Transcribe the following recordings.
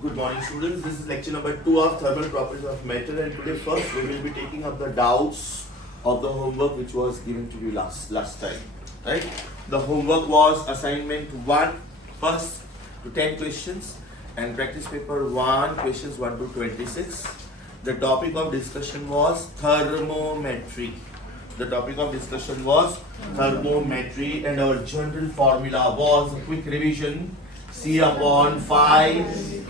Good morning, students. This is lecture number 2 of thermal properties of metal, and today first we will be taking up the doubts of the homework which was given to you last time. Right? The homework was assignment 1, first to 10 questions, and practice paper 1, questions 1 to 26. The topic of discussion was thermometry. And our general formula was, a quick revision, C upon 5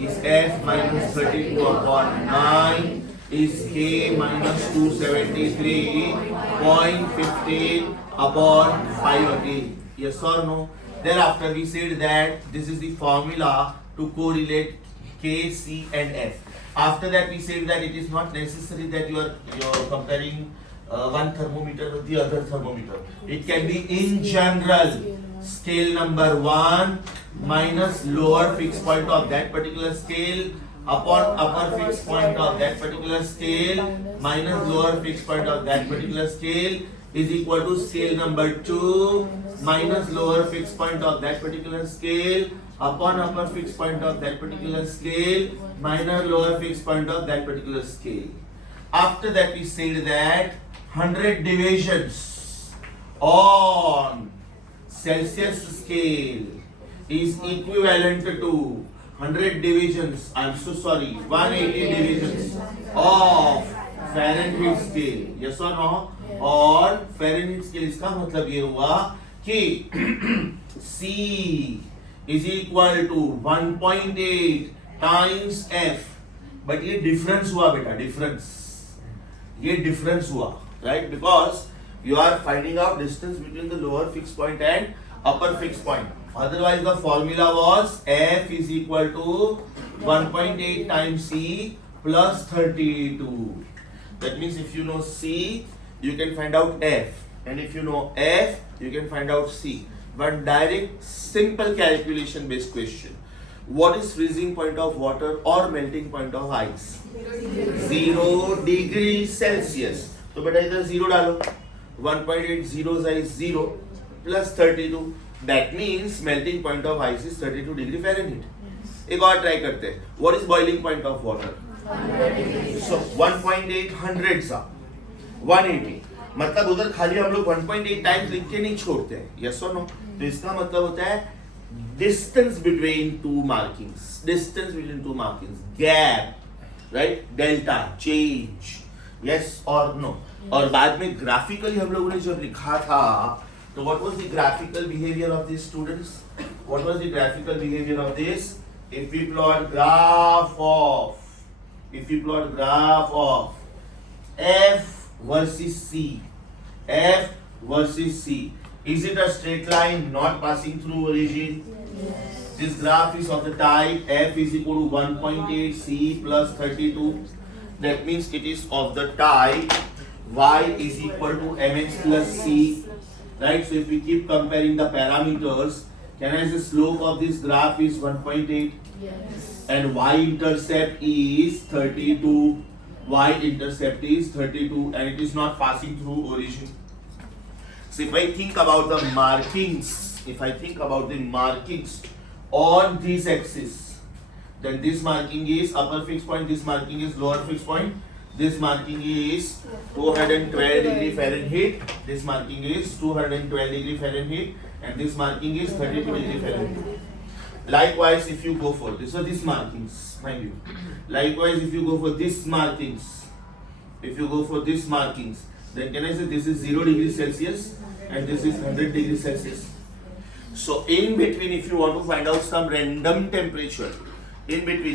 is F minus 32 upon 9 is K minus 273.15 upon 5 again. Yes or no? Thereafter we said that this is the formula to correlate K, C and F. After that we said that it is not necessary that you are comparing one thermometer with the other thermometer. It can be in general scale number 1 minus lower fixed point of that particular scale upon upper fixed point of that particular scale minus lower fixed point of that particular scale is equal to scale number 2 minus lower fixed point of that particular scale upon upper fixed point of that particular scale minus lower fixed point of that particular scale. After that we said that 100 divisions on Celsius scale is equivalent to 180 divisions of Fahrenheit scale. Yes or no? और Fahrenheit scale इसका मतलब ये हुआ कि C is equal to 1.8 times F. But ये difference हुआ बेटा, difference हुआ, right? Because you are finding out distance between the lower fixed point and upper fixed point. Otherwise the formula was F is equal to 1.8 times C plus 32. That means if you know C, you can find out F, and if you know F, you can find out C. One direct simple calculation based question. What is freezing point of water or melting point of ice? 0 degree Celsius. तो बेटा इधर 0 डालो. 1.8 zeros is 0 plus 32. That means melting point of ice is 32 degree Fahrenheit. एक और try करते हैं. What is boiling point of water? 100. So 1.8 100 सा 180. मतलब उधर खाली हम लोग 1.8 टाइम्स लिख के नहीं छोड़ते हैं. Yes or no? तो इसका मतलब होता है distance between two markings, gap, right? Delta, change, yes or no? और बाद में graphically हम लोगों ने जब लिखा था, तो what was the graphical behavior of these students? What was the graphical behavior of this? If we plot graph of F versus C, is it a straight line not passing through origin? Yes. This graph is of the type F is equal to 1.8 C plus 32. That means it is of the type Y is equal to mx plus C. Right? So if we keep comparing the parameters, can I say slope of this graph is 1.8? Yes. And y-intercept is 32. Y-intercept is 32 and it is not passing through origin. So if I think about the markings, on this axis, then this marking is upper fixed point, this marking is lower fixed point, this marking is 212 degree Fahrenheit, this marking is 212 degree Fahrenheit, and this marking is 32 degree Fahrenheit. Likewise, if you go for this, so these markings, mind you. Likewise, if you go for these markings, then can I say this is 0 degree Celsius and this is 100 degree Celsius. So in between, if you want to find out some random temperature,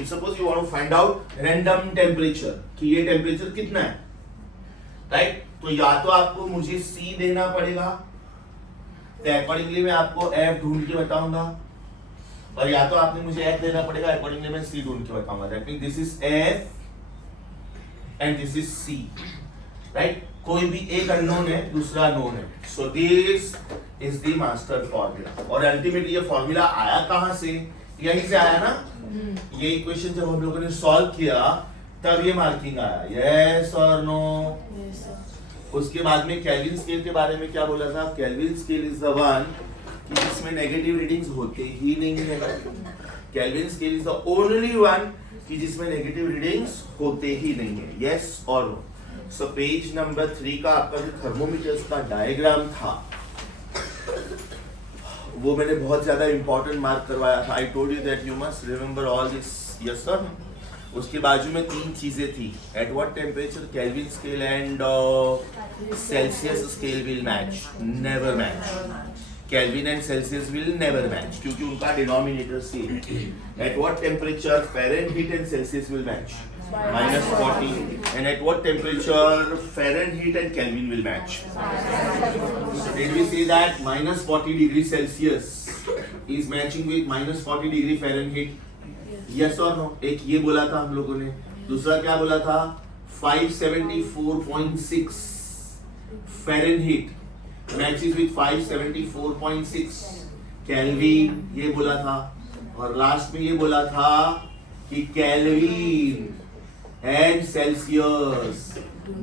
suppose you want to find out random temperature, कि ये temperature कितना है, right? तो या तो आपको मुझे C देना पड़ेगा, तो accordingly मैं आपको F ढूंढ के बताऊंगा, और या तो आपने मुझे F देना पड़ेगा, accordingly मैं C ढूंढ के बताऊंगा. That means this is F and this is C, right? कोई भी एक अननोन है, दूसरा नोन है. So this is the master formula. और ultimately ये formula आया कहाँ से? यहीं से आया ना? ये इक्वेशन जब हम लोगों ने सॉल्व किया, तब ये मार्किंग आया. Yes or no? Yes sir. उसके बाद में केल्विन स्केल के बारे में क्या बोला था? Kelvin scale is the one कि जिसमें नेगेटिव रीडिंग्स होते ही नहीं है. Kelvin scale is the only one कि जिसमें नेगेटिव रीडिंग्स होते ही नहीं है. यस और नो. सो पेज नंबर 3 का आपका जो थर्मोमीटर्स का डायग्राम था वो मैंने बहुत ज्यादा इंपॉर्टेंट मार्क करवाया था. I told you that you must remember all this. Yes sir. उसके बाजू में 3 चीजें थी. At what temperature kelvin scale and Celsius scale will match. Never match. Kelvin and Celsius will never match क्योंकि उनका denominator same है. At what temperature Fahrenheit and Celsius will match. -40. And at what temperature Fahrenheit and Kelvin will match? So did we say that -40 degree Celsius is matching with -40 degree Fahrenheit? Yes or no? एक ये बोला था हम लोगों ने. दूसरा क्या बोला था? 574.6 Fahrenheit matches with 574.6 Kelvin. ये बोला था. और लास्ट में ये बोला था कि Kelvin and Celsius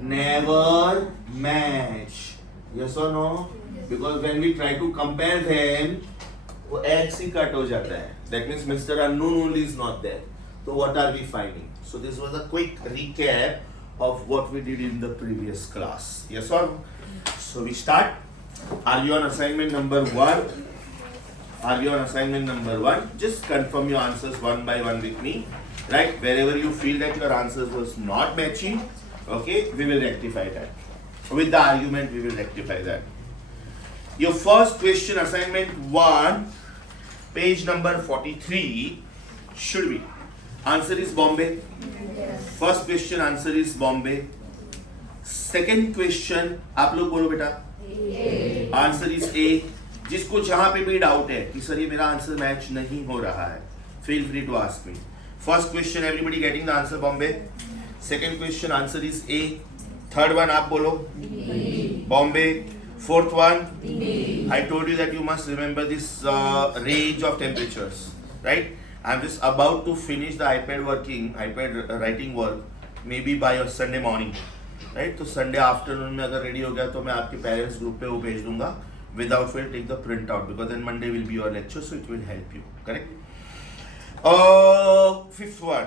never match. Yes or no? Because when we try to compare them, वो X ही cut हो जाता है. That means Mr. Unknown only is not there. So what are we finding? So this was a quick recap of what we did in the previous class. Yes or no? So we start. Are you on assignment number 1? Are you on assignment number 1? Just confirm your answers one by one with me. Right, wherever you feel that your answers was not matching, okay, we will rectify that. With the argument, we will rectify that. Your first question, assignment 1, page number 43, should be. Answer is Bombay. First question, answer is Bombay. Second question, आप लोग बोलो बेटा. Answer is A. जिसको जहां पे भी doubt है कि सर ये मेरा आंसर मैच नहीं हो रहा है, feel free to ask me. First question, everybody getting the answer, Bombay. Second question, answer is A. Third one, आप बोलो. Bombay. Fourth one, I told you that you must remember this range of temperatures, right? I'm just about to finish the iPad writing work, maybe by Sunday morning, right? तो Sunday afternoon में अगर ready हो गया तो मैं आपके parents group पे वो भेज दूंगा. Without fail, take the print out because then Monday will be your lecture, so it will help you, correct? Fifth one.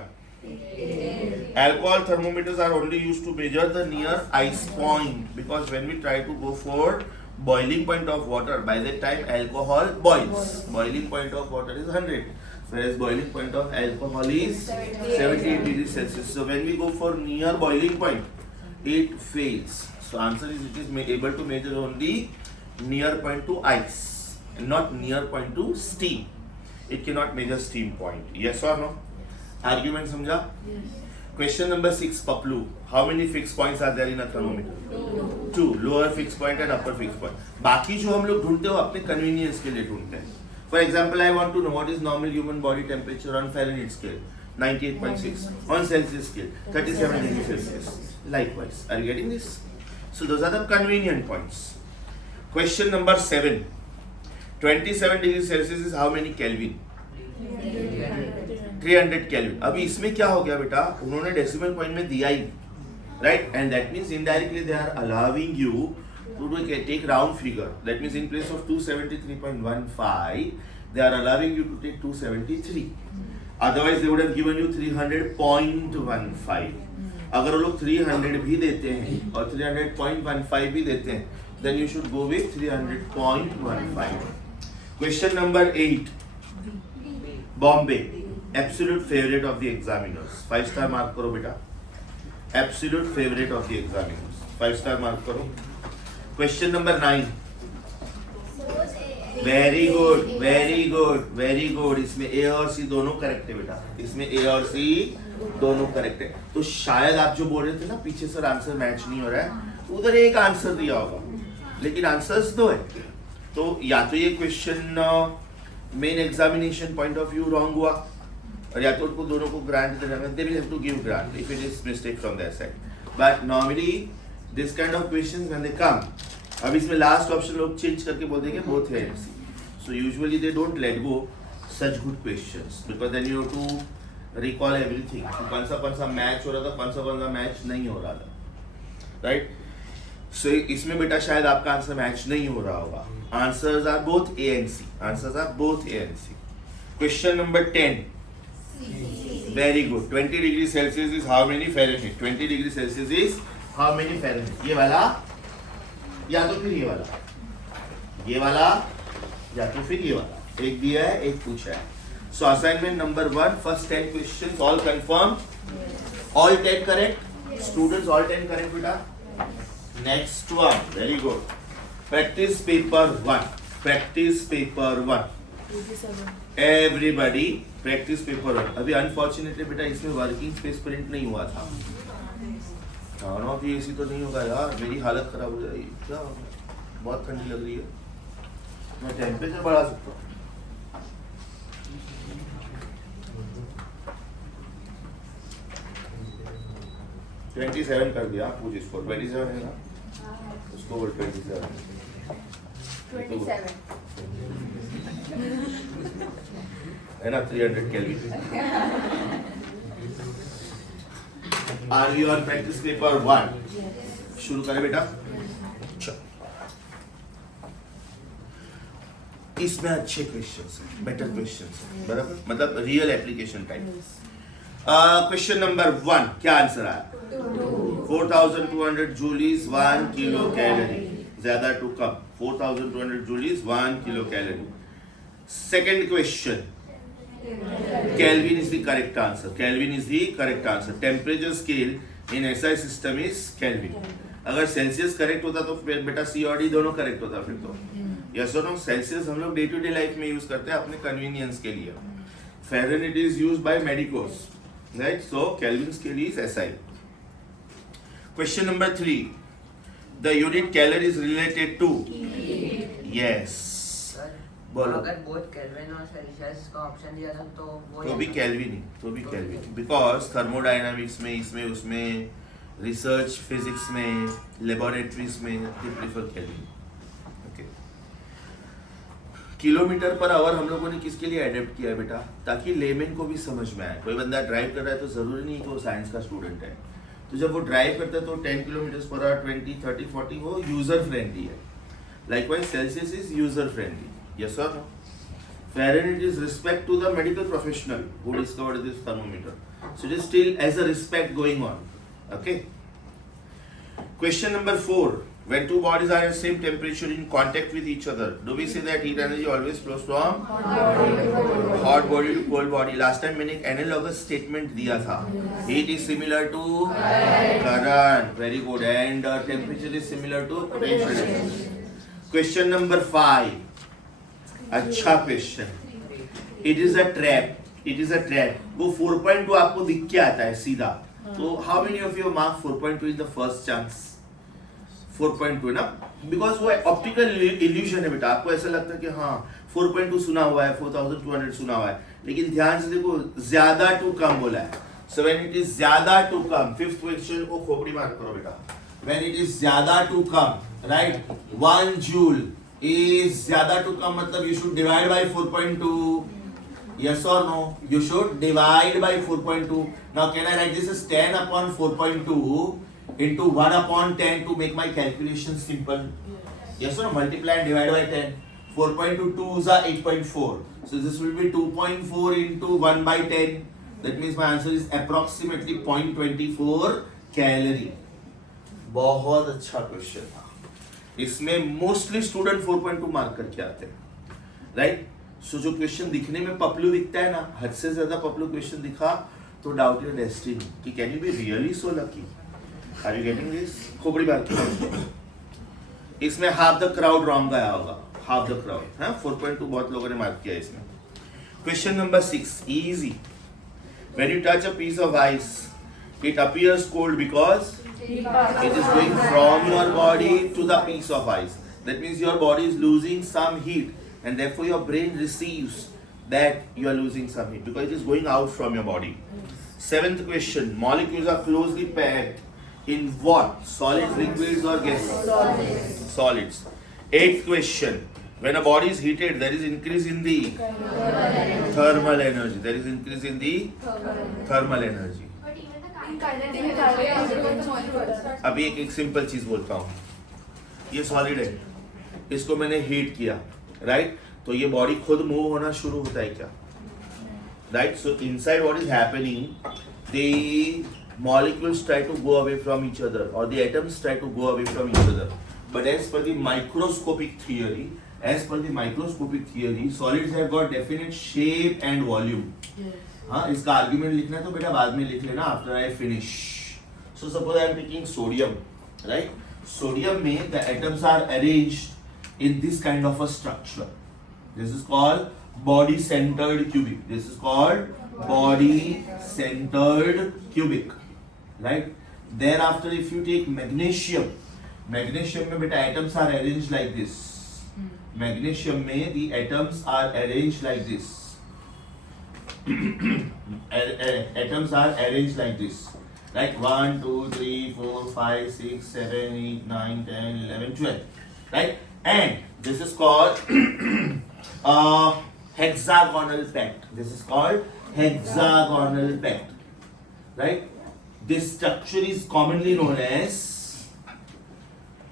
Alcohol thermometers are only used to measure the near ice point because when we try to go for boiling point of water, by that time alcohol boils. Boiling point of water is 100, whereas boiling point of alcohol is 78 degrees Celsius. So when we go for near boiling point, it fails. So answer is it is able to measure only near point to ice and not near point to steam. It cannot measure steam point. Yes or no? Argument समझा? Yes. Question number 6, Paplu. How many fixed points are there in a thermometer? 2. Lower fixed point and upper fixed point. बाकी जो हम लोग ढूंढते हैं वो अपने convenience के लिए ढूंढते हैं. For example, I want to know what is normal human body temperature on Fahrenheit scale. 98.6. On Celsius scale. 37 degrees Celsius. Likewise. Are you getting this? So those are the convenient points. Question number 7. 27 degrees Celsius is how many Kelvin? 300 Kelvin. अभी इसमें क्या हो गया बेटा? उन्होंने decimal point में दिया ही, right? And that means indirectly they are allowing you to take round figure. That means in place of 273.15, they are allowing you to take 273. Otherwise they would have given you 300.15. अगर वो लोग 300 भी देते हैं और 300.15 भी देते हैं, then you should go with 300.15. Question number 8. Bombay, absolute favorite of the examiners. 5 star mark करो बेटा. Absolute favorite of the examiners. 5 star mark करो. Question number 9. Very good, very good, very good. इसमें A और C दोनों correct है बेटा. इसमें A और C दोनों करेक्ट है. तो शायद आप जो बोल रहे थे ना पीछे सर आंसर मैच नहीं हो रहा है, उधर एक आंसर दिया होगा, लेकिन आंसर्स दो है. तो या तो ये question main examination point of view wrong हुआ और या तो उनको दोनों को ग्रांट देना, they will have to give grant if it is mistake from their side. But normally this kind of questions when they come, अब इसमें लास्ट ऑप्शन लोग चेंज करके बोल देंगे बोथ है and C. So usually they don't let go such good questions because then you have to recall everything. कौन सा match हो रहा था, कौन सा मैच नहीं हो रहा था, राइट? सो इसमें बेटा शायद आपका आंसर मैच नहीं हो रहा होगा. Answers are both A and C. Answers are both A and C. Question number 10. Very good. 20 degree Celsius is how many Fahrenheit? 20 degree Celsius is how many Fahrenheit? ये वाला या तो फिर ये वाला, ये वाला या तो फिर ये वाला. एक दिया है, एक पूछा है. So assignment number 1, first 10 questions all confirmed. All 10 correct. Students all 10 correct बेटा. Next one, very good. Practice paper 1. Practice paper 1. Everybody practice paper 1. अभी unfortunately बेटा इसमें working space print नहीं हुआ था. ना भी ऐसी तो नहीं होगा यार, मेरी हालत खराब हो जाएगी. क्या बहुत ठंडी लग रही है. मैं टेम्परेचर बढ़ा सकता हूँ. $27 कर दिया. पूछ इसको 27 है ना, उसको बोल 27 है ना. 300 kelvin. Are you on practice paper 1? शुरू करें बेटा. इसमें अच्छे क्वेश्चंस हैं, बेटर क्वेश्चंस हैं, बराबर, मतलब real application type. Question number 1 क्या आंसर आया? 4200 जूलीज 1 किलो कैलोरी. ज्यादा टू कम. 4200 joules 1 kilo calorie. Second question, Kelvin is the correct answer. Kelvin is the correct answer. Temperature scale in SI system is Kelvin. अगर Celsius correct होता तो फिर बेटा सी और डी दोनों करेक्ट होता फिर तो. यस और नो. सेल्सियस हम लोग डे टू डे लाइफ में यूज करते हैं अपने कन्वीनियंस के लिए. Fahrenheit is used by medicos, right? So Kelvin scale is SI. Question number 3. The unit calorie is related to. Yes. बोलो. अगर बोथ केल्विन और सेल्सियस का ऑप्शन दिया था तो भी केल्विन ही, तो भी केल्विन, बिकॉज थर्मोडायनामिक्स में, इसमें उसमें, रिसर्च फिजिक्स में, लेबोरेटरीज में they prefer kelvin. Okay. Kilometre per hour हम लोगों ने किसके लिए एडेप्ट किया है बेटा? ताकि लेमैन को भी समझ में आए. कोई बंदा ड्राइव कर रहा है तो जरूरी नहीं कि वो साइंस का स्टूडेंट है. तो जब वो ड्राइव करता है तो 10 किलोमीटर पर आवर, 20, 30, 40 वो यूजर फ्रेंडली है. Likewise Celsius is user friendly. Yes or no? Fahrenheit is respect to the medical professional who discovered this thermometer. So it is still as a respect going on. Okay. Question number 4. When two bodies are at same temperature in contact with each other, do we say that heat energy always flows from hot body to cold body? Last time मैंने एक analogous statement दिया था. Heat is similar to current. Very good. And temperature is similar to potential difference. Question number 5. अच्छा question. It is a trap. It is a trap. वो 4.2 आपको दिख के आता है सीधा. तो how many of you mark 4.2 in the first chance? 4.2 ना, बिकॉज वो ऑप्टिकल इल्यूजन है बेटा. आपको ऐसा लगता है कि हाँ 4.2 सुना हुआ है, 4200 सुना हुआ है, लेकिन ध्यान से देखो ज्यादा टू कम बोला है. सो व्हेन इट इज ज्यादा टू कम, फिफ्थ क्वेश्चन को खोपड़ी मार करो बेटा. व्हेन इट इज ज्यादा टू कम, राइट, 1 जूल is ज्यादा टू कम, मतलब you should divide by 4.2. Yes or no? You should divide by 4.2. Now can I write this as 10 upon 4.2 into 1 upon 10 to make my calculation simple? Yes or no? Multiply and divide by 10. 4.2 2s are 8.4. So this will be 2.4 into 1 by 10. That means my answer is approximately 0.24 calorie. बहुत अच्छा question था. इसमें mostly student 4.2 mark करके आते हैं, right. सो जो question दिखने में पपलू दिखता है ना, हद से ज्यादा पपलू क्वेश्चन दिखा तो डाउट योर डेस्टिनी कि can you be really so lucky. Are you getting this? खोपड़ी बात की. इसमें हाफ द क्राउड रॉन्ग आया होगा. Half the crowd. हाँ, 4.2 बहुत लोगों ने मार्क किया इसमें. Question number 6 easy. When you touch a piece of ice, it appears cold because it is going from your body to the piece of ice. That means your body is losing some heat, and therefore your brain receives that you are losing some heat because it is going out from your body. 7th question. Molecules are closely packed in what? Solid, liquids or gases? Solids. 8th question. When a body is heated, there is increase in the thermal energy. There is increase in the thermal energy. अभी एक simple चीज बोलता हूँ. ये solid है, इसको मैंने heat किया, राइट. तो ये बॉडी खुद मूव होना शुरू होता है क्या? right? So inside what is happening, the molecules try to go away from each other, or the atoms try to go away from each other. But as per the microscopic theory, solids have got definite shape and volume. हाँ, इसका argument लिखना है तो बेटा बाद में लिख लेना after I finish. So suppose I am taking sodium, right? Sodium में the atoms are arranged in this kind of a structure. This is called body-centered cubic. This is called body-centered cubic, right? Thereafter, if you take magnesium में बेटा atoms are arranged like this. Magnesium में the atoms are arranged like this. Atoms are arranged like this. Right? 1, 2, 3, 4, 5, 6, 7, 8, 9, 10, 11, 12. Right? And this is called hexagonal pact. This is called hexagonal pact. Right? This structure is commonly known as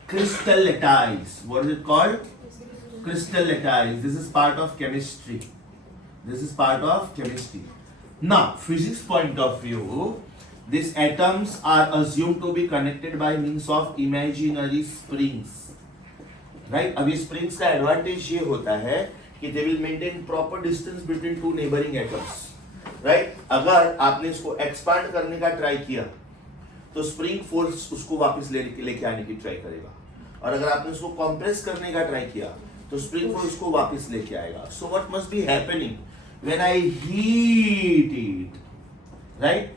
crystal lattice. What is it called? Crystal lattice. This is part of chemistry. Now, physics point of view, these atoms are assumed to be connected by means of imaginary springs. Right? अब ये springs का advantage ये होता है कि they will maintain proper distance between two neighboring atoms. Right? अगर आपने इसको expand करने का try किया, तो spring force उसको वापस लेके आने की try करेगा. और अगर आपने इसको compress करने का try किया, तो spring force उसको वापस लेके आएगा. So what must be happening when I heat it? Right?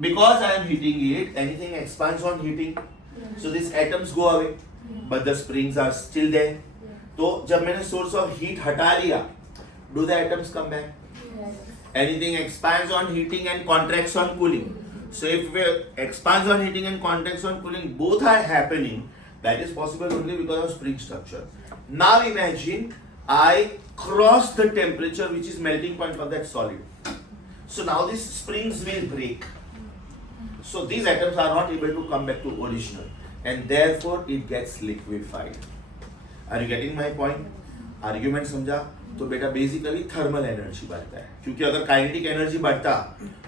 Because I am heating it, anything expands on heating. So these atoms go away, but the springs are still there. तो जब मैंने source of heat हटा लिया, do the atoms come back? Anything expands on heating and contracts on cooling. So if it expands on heating and contracts on cooling, both are happening. That is possible only because of spring structure. Now imagine I cross the temperature which is melting point of that solid. So now these springs will break. So these atoms are not able to come back to original, and therefore it gets liquefied. Are you getting my point? Argument समझा? तो बेटा basically thermal energy बढ़ता है, क्योंकि अगर kinetic energy बढ़ता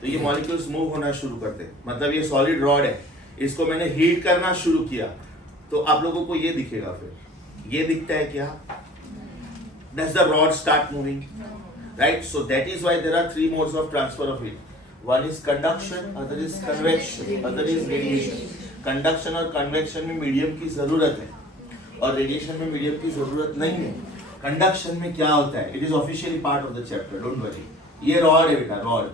तो ये मॉलिक्यूल्स मूव होना शुरू करते. मतलब ये सॉलिड रॉड है, इसको मैंने हीट करना शुरू किया तो आप लोगों को ये दिखेगा. फिर ये दिखता है क्या? Does the rod start moving? Right? So that is why there are three modes of transfer of heat. One is conduction, other is convection, other is radiation. Conduction और कन्वेक्शन में मीडियम की जरूरत है और रेडिएशन में medium की जरूरत नहीं है. कंडक्शन में क्या होता है? It is officially part of the chapter, don't worry. ये रॉड है बेटा, रॉड,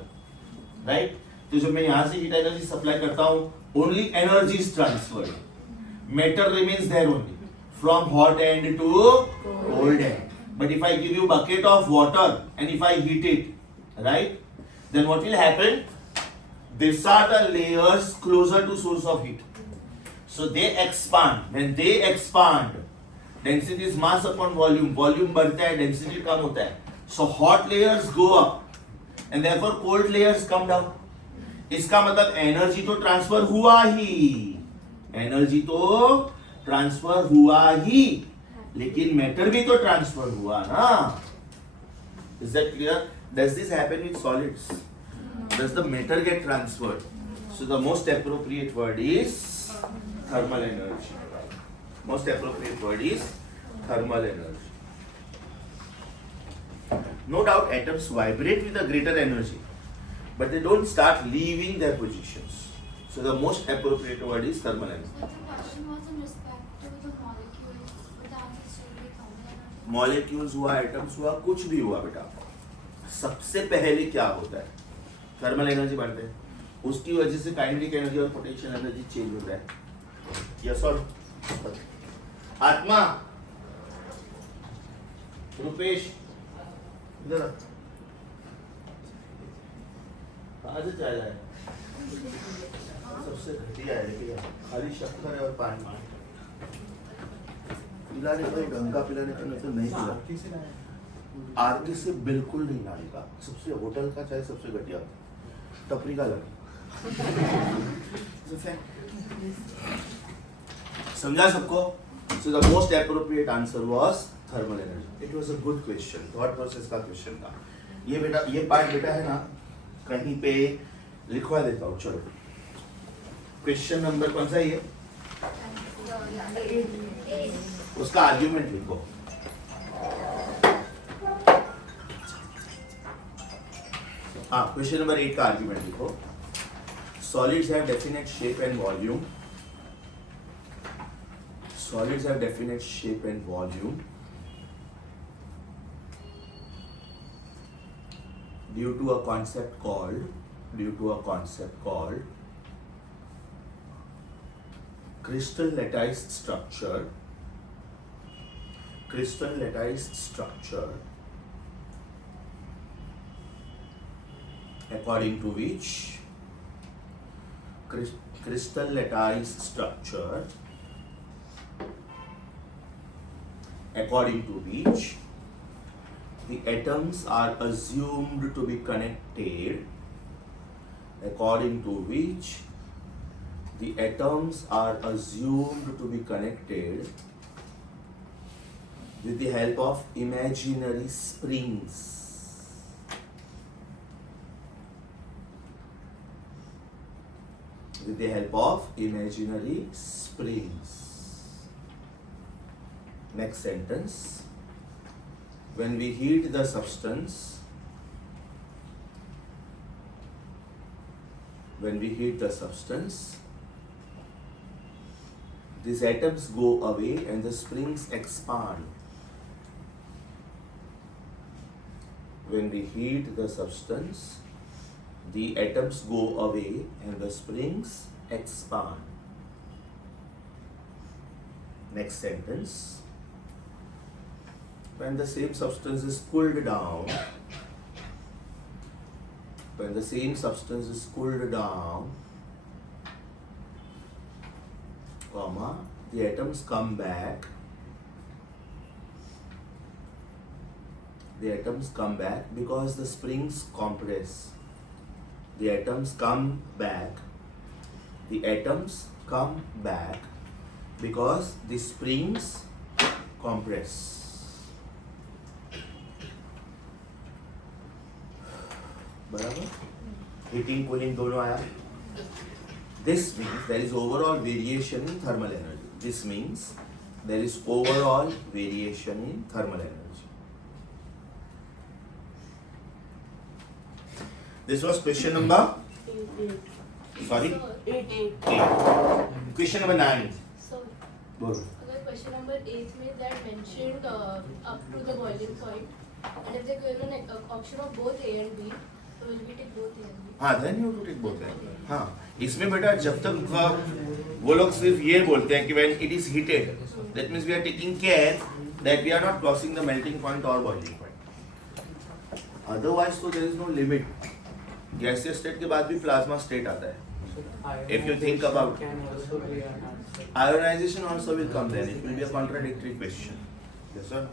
राइट? तो जब मैं यहाँ से हीट एनर्जी सप्लाई करता हूँ, only energy is transferred, matter remains there only from hot end to cold end. But if I give you bucket of water and if I heat it, right, then what will happen? These are the layers closer to source of heat. So they expand. When they expand, density is mass upon volume. Volume बढ़ता है, density कम होता है. So hot layers go up and therefore cold layers come down. इसका मतलब energy तो transfer हुआ ही, energy तो transfer हुआ ही, लेकिन मैटर भी तो ट्रांसफर हुआ ना. Is that clear? Does this happen with solids? Does the matter get transferred? So the most appropriate word is thermal energy. Most appropriate word is thermal energy. No doubt atoms vibrate with a greater energy, but they don't start leaving their positions. So the most appropriate word is thermal energy. So the question was in respect to the molecules, would the answer still be thermal energy? Molecules हुआ, atoms हुआ, कुछ भी हुआ बेटा, सबसे पहले क्या होता है? थर्मल एनर्जी बढ़ते हैं, उसकी वजह से काइनेटिक एनर्जी और पोटेंशियल एनर्जी चेंज होता है. यस और आत्मा, रुपेश इधर आज चाय है, सबसे घटिया है कि खाली शक्कर है और पानी. पिलाने को ढंग का पिलाने का नहीं तो नहीं पिला. आरती से बिल्कुल नहीं लाएगा. सबसे होटल का चाय सबसे घटिया, टपरी का लगा. समझा सबको? So the most appropriate answer was thermal energy. It was a good question. Thought process का question था. ये बेटा, ये पार्ट बेटा है ना, कहीं पे लिखवा देता हूँ, चलो। क्वेश्चन नंबर कौन सा है ये? उसका आर्ग्यूमेंट लिखो। हाँ, क्वेश्चन नंबर 8 का आर्ग्यूमेंट लिखो। Solids have definite shape and volume. Solids have definite shape and volume due to a concept called crystal lattice structure. According to which crystal lattice structure according to which the atoms are assumed to be connected, according to which the atoms are assumed to be connected with the help of imaginary springs. With the help of imaginary springs. Next sentence. When we heat the substance, these atoms go away and the springs expand. When we heat the substance, the atoms go away and the springs expand. Next sentence. When the same substance is cooled down, comma, the atoms come back. Because the springs compress. The atoms come back because the springs compress. बराबर? Heating, cooling दोनों आया. This means there is overall variation in thermal energy. This was question number? 8. Question number 9. So, बोलो. question number 8 में that mentioned up to the boiling point, and if they given an option of both A and B, so will we take both A and B? हाँ, then you have to take both. हाँ, इसमें बेटा जब तक वो लोग सिर्फ ये बोलते हैं कि when it is heated, that means we are taking care that we are not crossing the melting point or boiling point. Otherwise, so there is no limit. Gaseous state के बाद भी plasma state आता है. If you think about ionization also will come then. It will be a contradictory question. Yes, sir.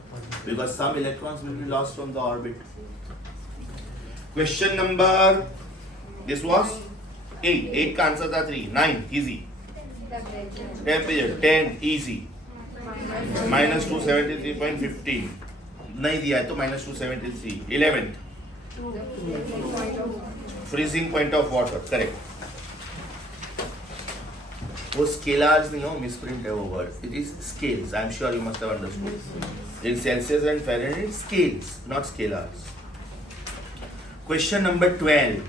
Because some electrons will be lost from the orbit. Question number, this was 8. 8 का answer था 3. 9 easy. Temperature 10 easy. minus 273.15 नहीं दिया है तो minus 273. 11th. Freezing point of water. Correct. वो scalars नहीं हो, misprint है वो word. It is scales. I am sure you must have understood. In Celsius and Fahrenheit, scales, not scalars. Question number 12.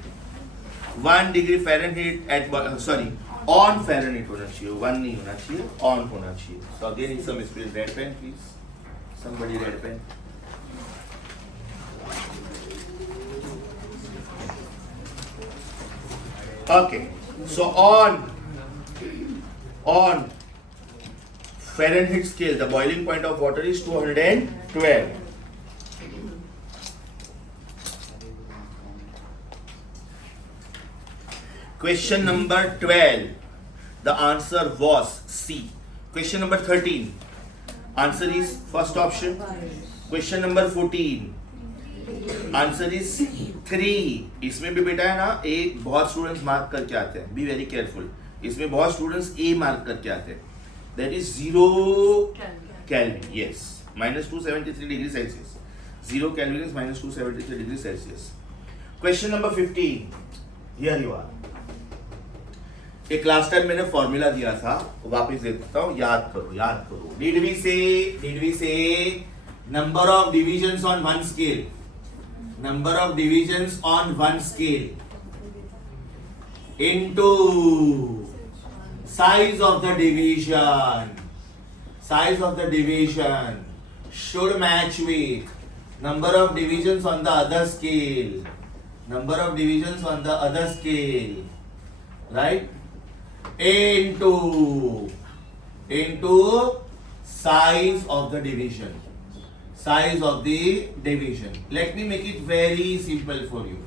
1 degree Fahrenheit at on Fahrenheit होना चाहिए, 1 नहीं होना चाहिए, on होना चाहिए. So again it's a misprint. Red pen please. Somebody red pen. Okay. So on Fahrenheit scale, the boiling point of water is 212. Question number 12. The answer was C. Question number 13. Answer is first option. Question number 14. Answer is 3. इसमें भी बेटा है ना, एक बहुत students mark करके आते हैं. Be very careful. इसमें बहुत स्टूडेंट्स ए मार्क करके आते हैं. That is 0 kelvin. Yes, -273 degree Celsius. 0 kelvin is -273 degree Celsius. Question number 15, here you are. एक लास्ट टाइम मैंने फॉर्मूला दिया था, वापस दे देता हूं, याद करो। Did we say number of divisions on one scale, number of divisions on one scale into size of the division should match with number of divisions on the other scale, right? Into size of the division. Let me make it very simple for you,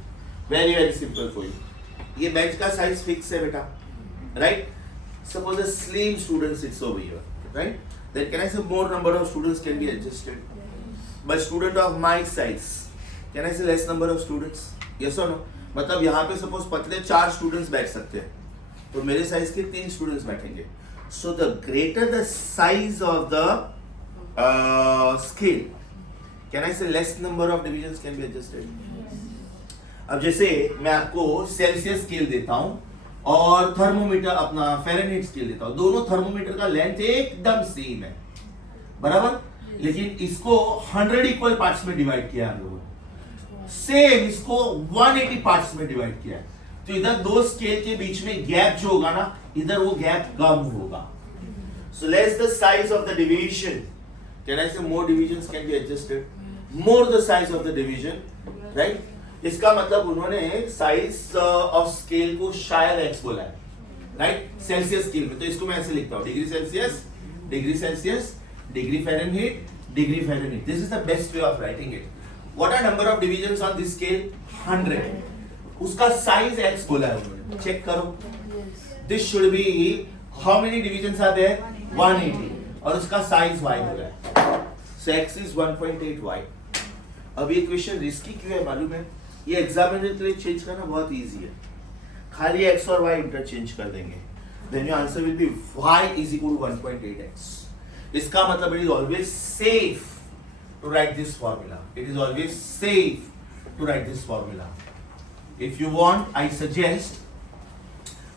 very simple for you. ये bench का size fix है बेटा, right? Suppose a slim student sits over here, right? Then can I say more number of students can be adjusted, but student of my size can I say less number of students, yes और no? मतलब यहाँ पे suppose पतले 4 students बैठ सकते हैं, तो मेरे साइज के 3 स्टूडेंट्स बैठेंगे. So the greater the size of the scale, can I say less number of divisions can be adjusted. अब जैसे मैं आपको सेल्सियस स्केल देता हूं और थर्मोमीटर अपना फ़ारेनहाइट स्केल देता हूं, दोनों थर्मोमीटर का लेंथ एकदम सेम है, बराबर, लेकिन इसको 100 इक्वल पार्ट्स में डिवाइड किया हम लोगों ने, सेम इसको 180 पार्ट्स में डिवाइड किया है. तो इधर दो स्केल के बीच में गैप जो होगा ना, इधर वो गैप कम होगा. So less the size of the division, can I say more divisions can be adjusted, more the size of the division, right. इसका मतलब उन्होंने साइज ऑफ स्केल को शायद एक्स बोला है, राइट, सेल्सियस स्केल में. तो इसको मैं ऐसे लिखता हूं, degree Celsius, degree Fahrenheit, degree Fahrenheit. This is the best way of writing it. What are number of divisions on this scale? 100. उसका साइज एक्स बोला है उन्होंने, चेक करो. This should be, how many divisions are there? 180, और उसका size Y बोला है. So X is 1.8 Y. अब ये क्वेश्चन रिस्की क्यों है मालूम है? ये एग्जामिनर के लिए चेंज करना बहुत इजी है, खाली x और y इंटरचेंज कर देंगे, then your answer will be y is equal to 1.8x. इसका मतलब it is always safe to write this formula, it is always safe to write this formula. If you want, I suggest,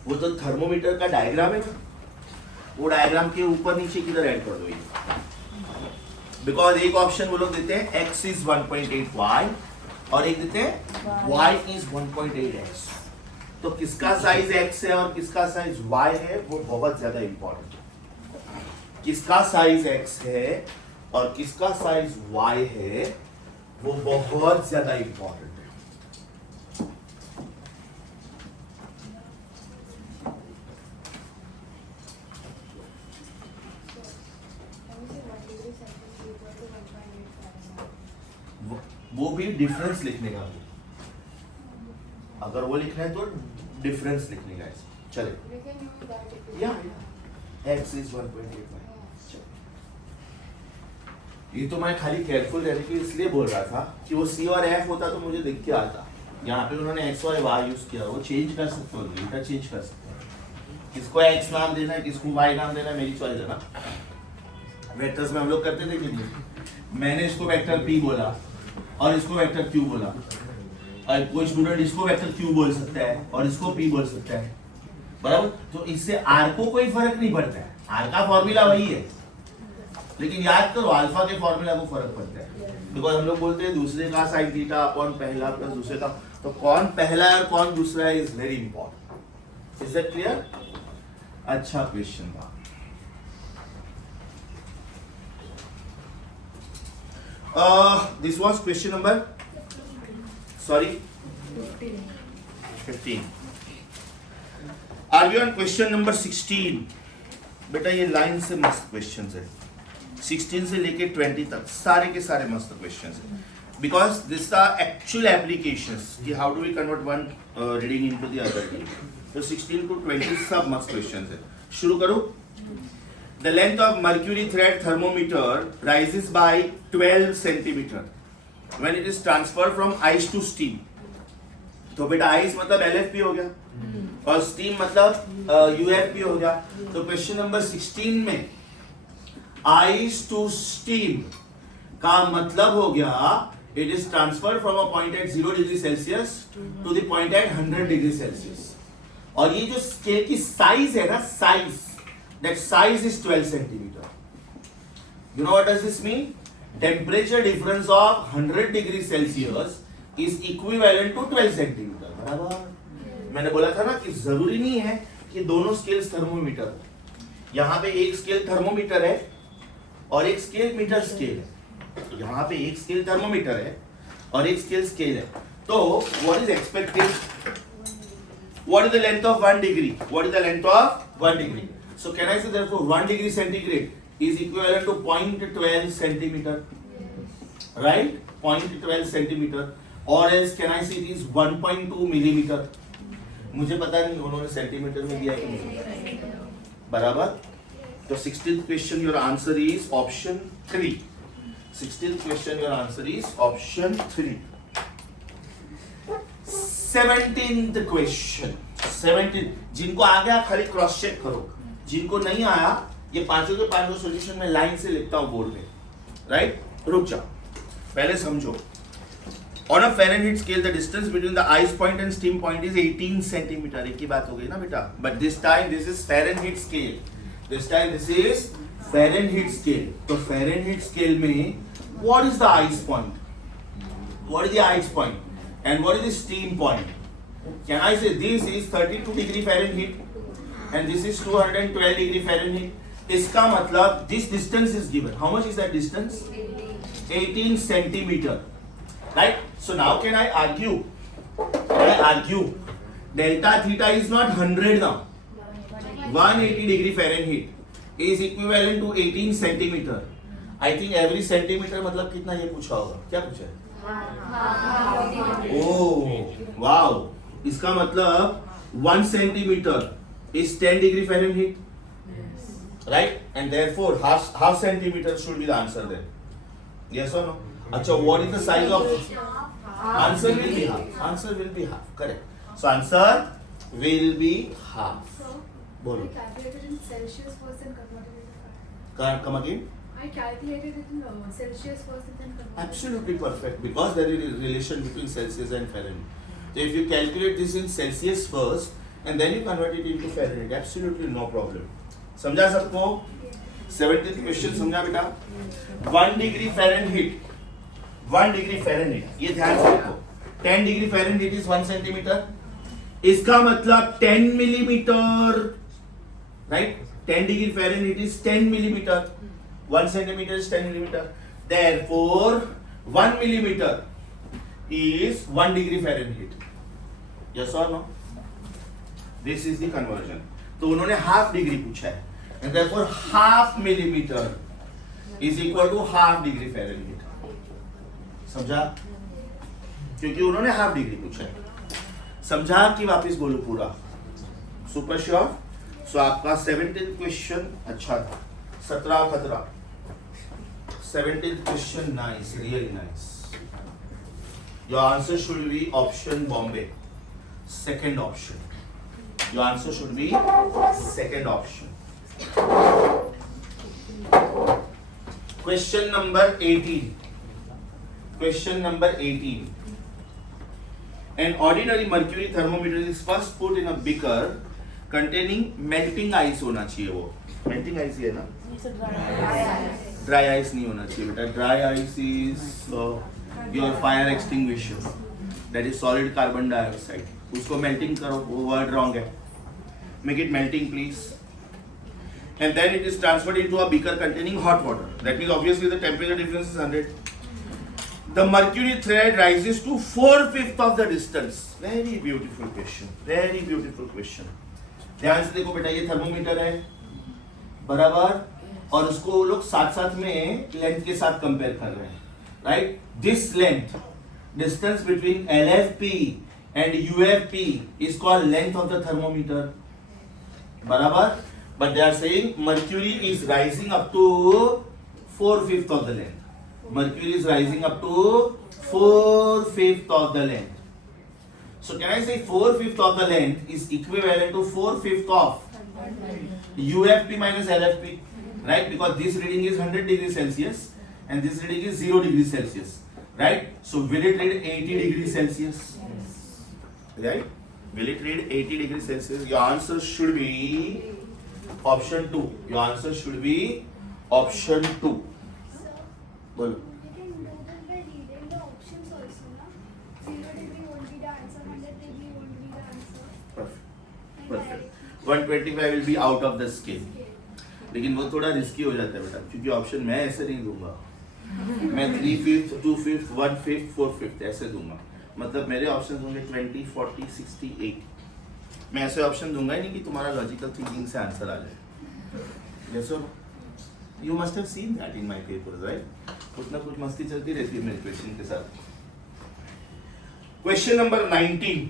वो तो thermometer का diagram है ना, वो diagram के ऊपर नीचे किधर ऐड कर दो ये, बिकॉज एक ऑप्शन वो लोग देते हैं x इज 1.8y और एक देते हैं y इज 1.8x. तो किसका साइज x है और किसका साइज y है वो बहुत ज्यादा इंपॉर्टेंट है. किसका साइज x है और किसका साइज y है वो बहुत ज्यादा इंपॉर्टेंट है. वो भी डिफरेंस लिखने का, अगर वो लिखना है तो डिफरेंस लिखने का. चले या x इज 1.8. ये तो मैं खाली केयरफुल रहने के इसलिए बोल रहा था कि वो c और f होता तो मुझे दिख के आता. यहाँ पे उन्होंने x और y यूज किया, वो चेंज कर सकते हो, इंटरचेंज कर सकते हो. किसको x नाम देना है, किसको y नाम देना है, मेरी चॉइस है ना. वेक्टर्स में हम लोग करते थे कि नहीं, मैंने इसको वेक्टर p बोला और इसको वेक्टर q बोला, और कोई स्टूडेंट इसको वेक्टर q बोल सकता है और इसको p बोल सकता है, बराबर. तो इससे r को कोई फर्क नहीं पड़ता है, r का फॉर्मूला वही है, लेकिन याद करो अल्फा के फॉर्मूला को फर्क पड़ता है, बिकॉज हम लोग बोलते हैं दूसरे का साइन थीटा अपॉन पहला प्लस दूसरे का, तो कौन पहला है और कौन दूसरा है is very important. Is that clear? अच्छा क्वेश्चन था. This was question number, sorry, 15. Are we on question number 16? बेटा ये लाइन से मस्त क्वेश्चंस है, 16 से लेके 20 तक सारे के सारे मस्त क्वेश्चंस है, because this are actual applications कि how do we convert one reading into the other reading. तो 16 to 20 सब मस्त क्वेश्चंस है. शुरू करो. The length of mercury thread thermometer rises by 12 centimeter when it is transferred from ice to steam. तो बेटा ice मतलब LFP हो गया और स्टीम मतलब UFP हो गया. तो क्वेश्चन नंबर 16 में आइस टू स्टीम का मतलब हो गया it is transferred from a point at 0 degree Celsius to the point at 100 degree Celsius. और ये जो स्केल की साइज है ना, size, that size is 12 centimeter. You know what does this mean? Temperature difference of 100 degree Celsius is equivalent to 12 centimeter. बराबर? मैंने बोला था ना कि जरूरी नहीं है कि दोनों स्केल थर्मोमीटर हो. यहाँ पे एक स्केल थर्मोमीटर है और एक स्केल मीटर स्केल है. यहाँ पे एक स्केल थर्मोमीटर है और एक स्केल है. तो what is expected? What is the length of 1 degree? What is the length of 1 degree? So can I say therefore 1 degree centigrade is equivalent to 0.12 centimeter? Right? 0.12 centimeter. Or else can I say it is 1.2 millimeter? मुझे पता नहीं उन्होंने centimetre में दिया कि नहीं. बराबर? तो 16th question your answer is option 3. 16th question your answer is option 3. 17th question. 17. जिनको आ गया खाली क्रॉस चेक करो, जिनको नहीं आया ये पांचों के पांचों सॉल्यूशन में लाइन से लिखता हूं बोर्ड में. राइट? रुक जाओ, पहले समझो. On a Fahrenheit scale, the distance between the ice point and steam point is 18 centimeter. एक ही बात हो गई ना बेटा. But this time this is Fahrenheit scale. This time this is Fahrenheit scale. तो Fahrenheit scale में what is the ice point? What is the ice point? And what is the steam point? Can I say this is 32 degree Fahrenheit and this is 212 degree Fahrenheit? इसका मतलब this distance is given. How much is that distance? 18 centimeter. Right? So now can I argue? Can I argue? Delta theta is not 100 now. 180 degree Fahrenheit is equivalent to 18 centimeter. I think every centimeter मतलब कितना ये पूछा होगा? क्या पूछा है? Oh, wow. इसका मतलब 1 centimeter is 10 degree Fahrenheit. Right? And therefore half centimeter should be the answer there. Yes or no? अच्छा, what is the size of? Answer will be half. Answer will be half. Correct. So answer will be half. बोलो. I calculated in Celsius first and converted it to Fahrenheit. Come again. I calculated it in Celsius first and then converted. Absolutely perfect, because there is a relation between Celsius and Fahrenheit. So if you calculate this in Celsius first and then you convert it into Fahrenheit, absolutely no problem. समझा सबको? 17th question समझा बेटा? 1 degree Fahrenheit. 1 degree Fahrenheit. ये ध्यान से रखो. 10 degree Fahrenheit is 1 centimeter. इसका मतलब 10 millimeter. Right? 10 degree Fahrenheit is 10 millimeter. 1 centimeter is 10 millimeter. Therefore, 1 millimeter is 1 degree Fahrenheit. Yes or no? This is the conversion. तो उन्होंने half degree पूछा है. And therefore, half millimeter is equal to half degree Fahrenheit. समझा? क्योंकि उन्होंने half degree पूछा है. समझा कि वापस बोलूं पूरा? Super sure? So आपका 17th question अच्छा था. 17 खतरा. 17th question nice, really nice. Your answer should be option Bombay. Second option. Your answer should be second option. Question number 18. Question number 18. An ordinary mercury thermometer is first put in a beaker containing melting ice होना चाहिए वो. Melting ice ही है ना? Dry ice नहीं होना चाहिए बेटा. Dry ice is your fire extinguisher. That is solid carbon dioxide. उसको melting करो. वो word wrong है. Make it melting please. And then it is transferred into a beaker containing hot water. That means obviously the temperature difference is 100. The mercury thread rises to 4/5 of the distance. Very beautiful question. Very beautiful question. ध्यान से देखो बेटा, ये thermometer है, बराबर, और उसको वो लोग साथ साथ में लेंथ के साथ कंपेयर कर रहे हैं. Right? This length, distance between LFP and UFP is called length of the thermometer. बराबर? But they are saying mercury is rising up to 4/5 of the length. Mercury is rising up to 4/5 of the length. So can I say 4/5 of the length is equivalent to 4/5 of UFP minus LFP, right? Because this reading is 100 degrees Celsius and this reading is 0 degrees Celsius. right? So will it read 80 degrees Celsius? Right? Will it read 80 degrees Celsius? Your answer should be option 2. Your answer should be option 2. Sir, Bolo. we can do that by reading the options also, na? 0 degree won't be the answer, 100 degree won't be the answer. Perfect. And Perfect. 125 will be out of the scale. लेकिन वो थोड़ा risky हो जाता है बेटा, क्योंकि option मैं ऐसे नहीं दूंगा. मैं 3/5, 2/5, 1/5, 4/5 ऐसे दूंगा. मतलब मेरे ऑप्शन होंगे 20, 40, 60, 80. मैं ऐसे ऑप्शन दूंगा ही नहीं कि तुम्हारा लॉजिकल थिंकिंग से आंसर आ जाए. Yes or no? You must have seen that in my papers, right? कुछ ना कुछ मस्ती चलती रहती है मेरे क्वेश्चन के साथ. Question number 19.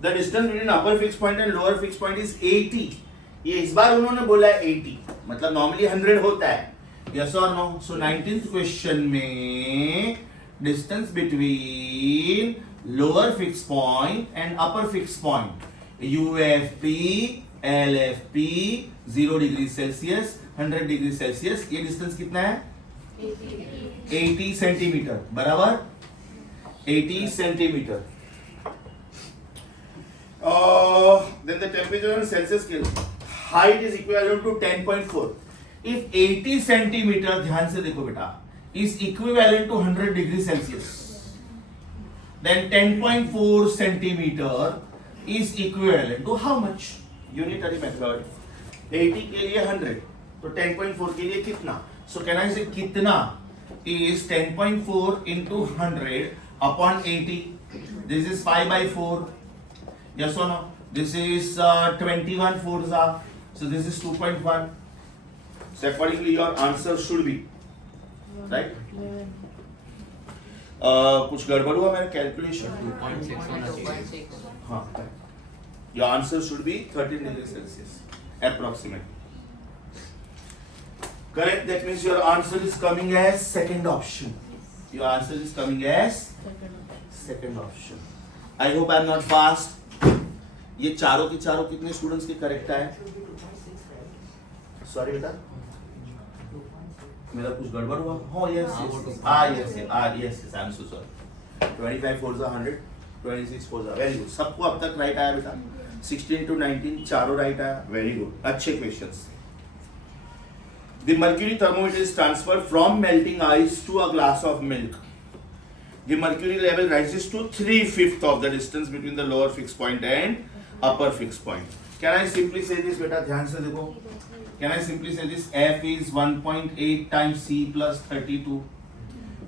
The distance between upper fixed point and lower fixed point is 80. ये इस बार उन्होंने बोला है 80, मतलब नॉर्मली 100 होता है. Yes or no? So 19th question में distance between lower fixed point and upper fixed point, UFP, LFP, 0 degree Celsius, 100 degree Celsius, ये distance कितना है? 80 सेंटीमीटर. बराबर 80 centimetre. Then the temperature on Celsius scale, height is equivalent to 10.4. If 80 centimetre, ध्यान से देखो बेटा, is equivalent to 100 degree Celsius, then 10.4 centimeter is equivalent to how much? Unitary method. 80 के लिए 100, तो 10.4 के लिए कितना? So can I say कितना is 10.4 into 100 upon 80? This is 5/4. Yes or no? This is 21 fours are. So this is 2.1. So accordingly your answer should be right. कुछ गड़बड़ हुआ मेरा कैलकुलेशन? 2.6. हाँ. Your answer should be 13 degrees Celsius approximately. Correct. That means your answer is coming as second option. Your answer is coming as second option. I hope I am not fast. ये चारों के चारों कितने students के correct आए? Sorry बेटा, मेरा कुछ गड़बड़ हुआ? हाँ yes yes I am so sorry. 25 fours are 100, 26 fours are very good. सबको अब तक राइट आया बेटा. 16 to 19 चारों राइट आया. वेरी गुड, अच्छे questions. The mercury thermometer is transferred from melting ice to a glass of milk. The mercury level rises to 3/5 of the distance between the lower fixed point and upper fixed point. Can I simply say this बेटा, ध्यान से देखो. Can I simply say this? F is 1.8 times C plus 32.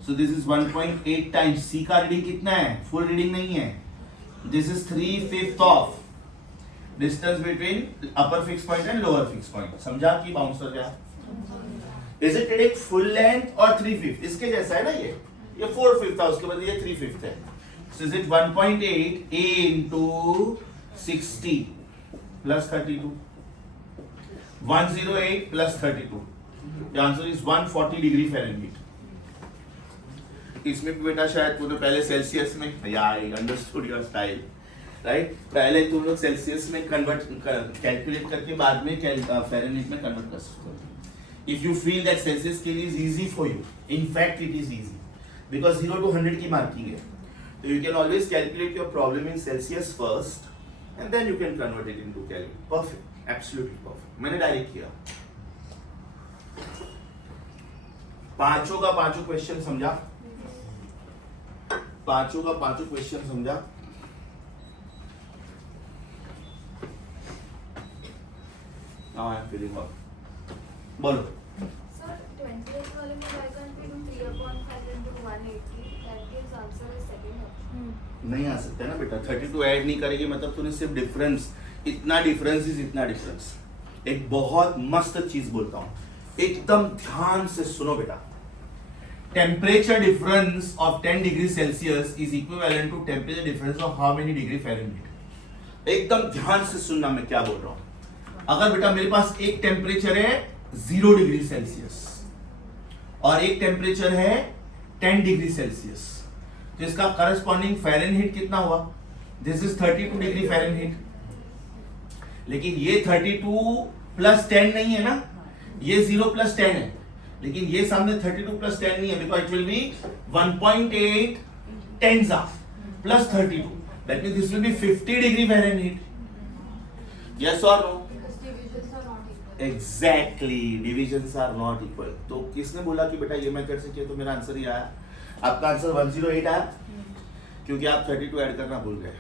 So this is 1.8 times C का reading कितना है? Full reading नहीं है. This is 3/5 of distance between upper fixed point and lower fixed point. समझा कि बाउंसर क्या? Is it reading full length or 3/5? इसके जैसा है ना ये? ये 4/5 था, उसके बाद ये 3/5 है. So is it 1.8 A into 60 plus 32? 108 plus 32. The answer is 140 degree Fahrenheit. इसमें भी बेटा शायद तूने पहले सेल्सियस में, यार अंडरस्टूड योर स्टाइल, राइट? पहले तुम लोग सेल्सियस में कैलकुलेट करके बाद में फ़ारेनहीट में कन्वर्ट कर सकते हो. If you feel that Celsius scale is easy for you, in fact it is easy because 0 to 100 की मार्किंग है. So you can always calculate your problem in Celsius first and then you can convert it into Kelvin. Perfect, absolutely perfect. मैंने direct किया. पांचों का पांचों question समझा? पांचों का पांचों क्वेश्चन समझा? Now I am feeling well. बोलो. Sir, 28 वाले में why can't we do 3/5 into 180? That gives answer as second option. नहीं आ सकता ना बेटा. 32 ऐड नहीं करेगी मतलब तूने सिर्फ डिफरेंस, इतना डिफरेंस इज इतना डिफरेंस. एक बहुत मस्त चीज बोलता हूँ, एकदम ध्यान से सुनो बेटा. Temperature difference of 10 degree Celsius is equivalent to temperature difference of how many degree Fahrenheit. एकदम ध्यान से सुनना मैं क्या बोल रहा हूँ. अगर बेटा मेरे पास एक टेम्परेचर है 0 डिग्री सेल्सियस और एक टेम्परेचर है 10 डिग्री सेल्सियस, तो इसका करस्पॉन्डिंग फ़ारेनहीट कितना हुआ? This is 32 degree Fahrenheit. लेकिन ये 32 प्लस 10 नहीं है ना, ये 0 प्लस 10 है. लेकिन ये सामने 32 प्लस 10 नहीं है, because it will be 1.8 10s plus 32. That means this will be 50 degree Fahrenheit. Yes or no? Because divisions are not equal. Exactly, divisions are not equal. तो किसने बोला कि बेटा ये मैं कर सके, तो मेरा आंसर ही आया. आपका आंसर 108 आया क्योंकि आप 32 ऐड करना भूल गए.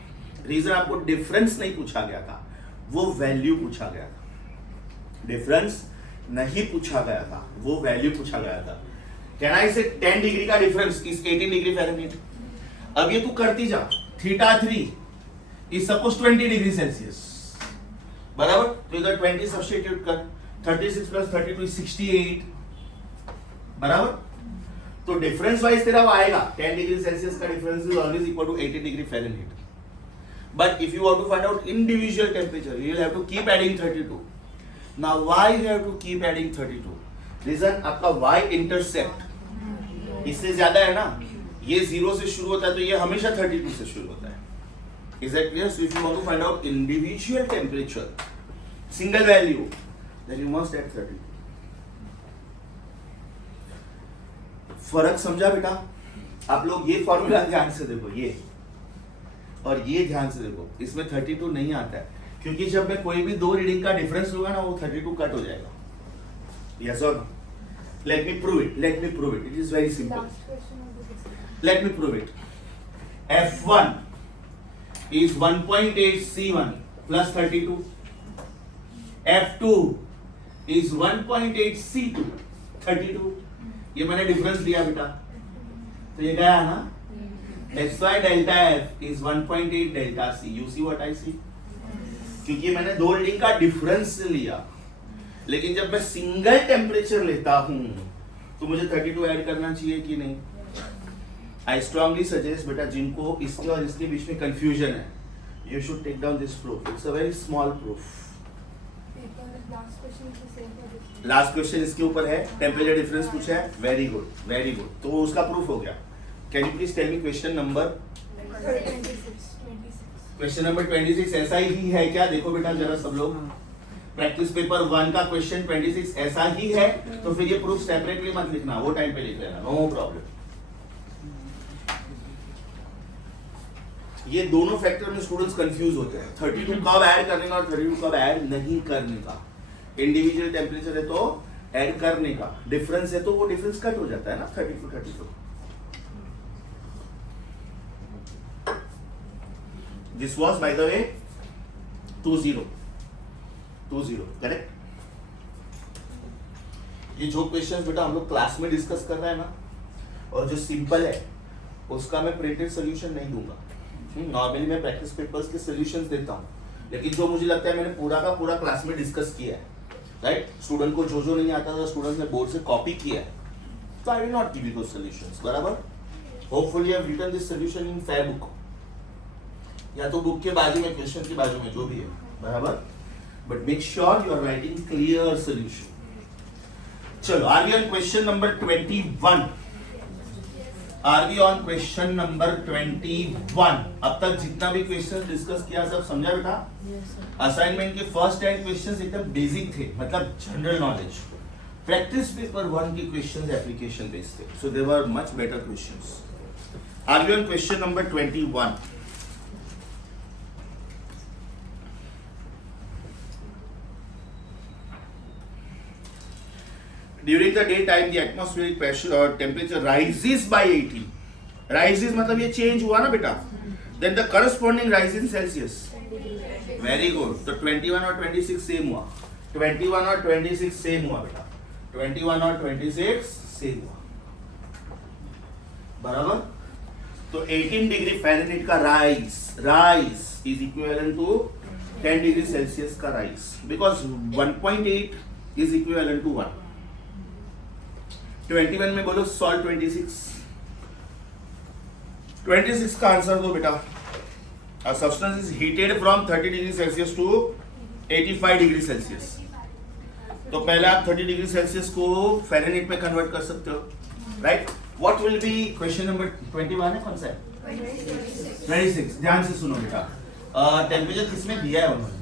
रीजन आपको डिफरेंस नहीं पूछा गया था, वो वैल्यू पूछा गया था. डिफरेंस नहीं पूछा गया था, वो वैल्यू पूछा गया था. कैन आई से 10 डिग्री का डिफरेंस इज 18 डिग्री फ़ारेनहाइट. अब ये तू करती जा. Theta 3 is suppose 20 degree Celsius, बराबर. तो इधर 20 सब्स्टिट्यूट कर. 36 प्लस 32 इज 68, बराबर. तो डिफरेंस वाइज तेरा वो आएगा. 10 डिग्री सेल्सियस का difference is always equal to 18 degree Fahrenheit. But if you want to find out individual temperature, you will have to keep adding 32. Now why you have to keep adding 32? Reason आपका y intercept इससे ज्यादा है ना. ये 0 से शुरू होता है, तो ये हमेशा 32 से शुरू होता है. Is that clear? So if you want to find out individual temperature, single value, then you must add 32. फर्क समझा बेटा? आप लोग ये फॉर्मूला ध्यान से देखो, ये और ये ध्यान से देखो. इसमें 32 नहीं आता है क्योंकि जब मैं कोई भी दो रीडिंग का डिफरेंस लूंगा ना, वो 32 कट हो जाएगा. यस और no? Let me prove it. Let me prove it. It is very simple. Last question of the discussion. Let me prove it. F1 is 1.8 C1 plus 32. F2 is 1.8 C2 32. ये मैंने difference लिया बेटा, तो ये गया ना. Xy delta F is 1.8 delta C. You see what I see? क्योंकि मैंने दो रीडिंग का डिफरेंस लिया. लेकिन जब मैं सिंगल टेम्परेचर लेता हूं तो मुझे 32 ऐड करना चाहिए कि नहीं? आई स्ट्रांगली सजेस्ट बेटा, जिनको इसके और इसके बीच में कंफ्यूजन है, you should take down this proof. It's a very small proof. Last question is the same for this. Last question इसके ऊपर है. टेम्परेचर डिफरेंस पूछा है. Very good, very good. तो उसका प्रूफ हो गया. Can you please tell me question number 26. Question number 26 ऐसा ही है क्या? देखो बेटा जरा सब लोग, प्रैक्टिस पेपर 1 का क्वेश्चन 26 ऐसा ही है, तो फिर ये प्रूफ सेपरेटली मत लिखना, वो टाइम पे लिख लेना, नो प्रॉब्लम. ये दोनों फैक्टर में स्टूडेंट्स कंफ्यूज होते हैं. 32 कब ऐड करने का और 32 कब ऐड नहीं करने का. इंडिविजुअल टेम्परेचर है तो ऐड करने का, डिफरेंस है तो वो डिफरेंस कट हो जाता है ना. 32. This was by the way 20, correct? ये जो क्वेश्चंस बेटा हम लोग क्लास में डिस्कस कर रहे हैं ना, और जो सिंपल है उसका मैं प्रिंटेड सोल्यूशन नहीं दूंगा. नॉर्मली मैं प्रैक्टिस पेपर्स के सोल्यूशंस देता हूँ, लेकिन जो मुझे लगता है मैंने पूरा का पूरा क्लास में डिस्कस किया है, राइट. स्टूडेंट को जो नहीं आता था, स्टूडेंट ने बोर्ड से कॉपी किया है, तो I will not give you those solutions. बराबर. Hopefully I have written this solution in fair book, या तो बुक के बाजू में, क्वेश्चन के बाजू में, जो भी है, बराबर. But make sure you are writing clear solution. चलो, are we on question number 21? Are we on question number 21? अब तक जितना भी क्वेश्चन डिस्कस किया सब समझा बेटा? असाइनमेंट के फर्स्ट 10 क्वेश्चंस एकदम बेसिक थे, मतलब जनरल नॉलेज. प्रैक्टिस पेपर 1 के क्वेश्चंस एप्लीकेशन बेस्ड थे, so they were much better questions. Are we on question number 21? During the daytime, the atmospheric pressure or temperature rises by 18. Rises मतलब ये change हुआ ना बेटा? Then the corresponding rise in Celsius. Very good. तो 21 और 26 same हुआ. 21 और 26 same हुआ बेटा. 21 और 26 सेम हुआ. बराबर? तो 18 डिग्री फ़ारेनहाइट का rise is equivalent to 10 degree Celsius का rise, because 1.8 is equivalent to 1. 21 में बोलो सॉल्व 26. 26 का आंसर दो बेटा. A substance is heated from 30 degree Celsius to 85 degree Celsius. तो पहले आप 30 डिग्री सेल्सियस को फ़ारेनहाइट में कन्वर्ट कर सकते हो, right. What will be question number 21 है, कौन सा है? 26. ध्यान से सुनो बेटा. टेम्परेचर किसमें दिया है उन्होंने?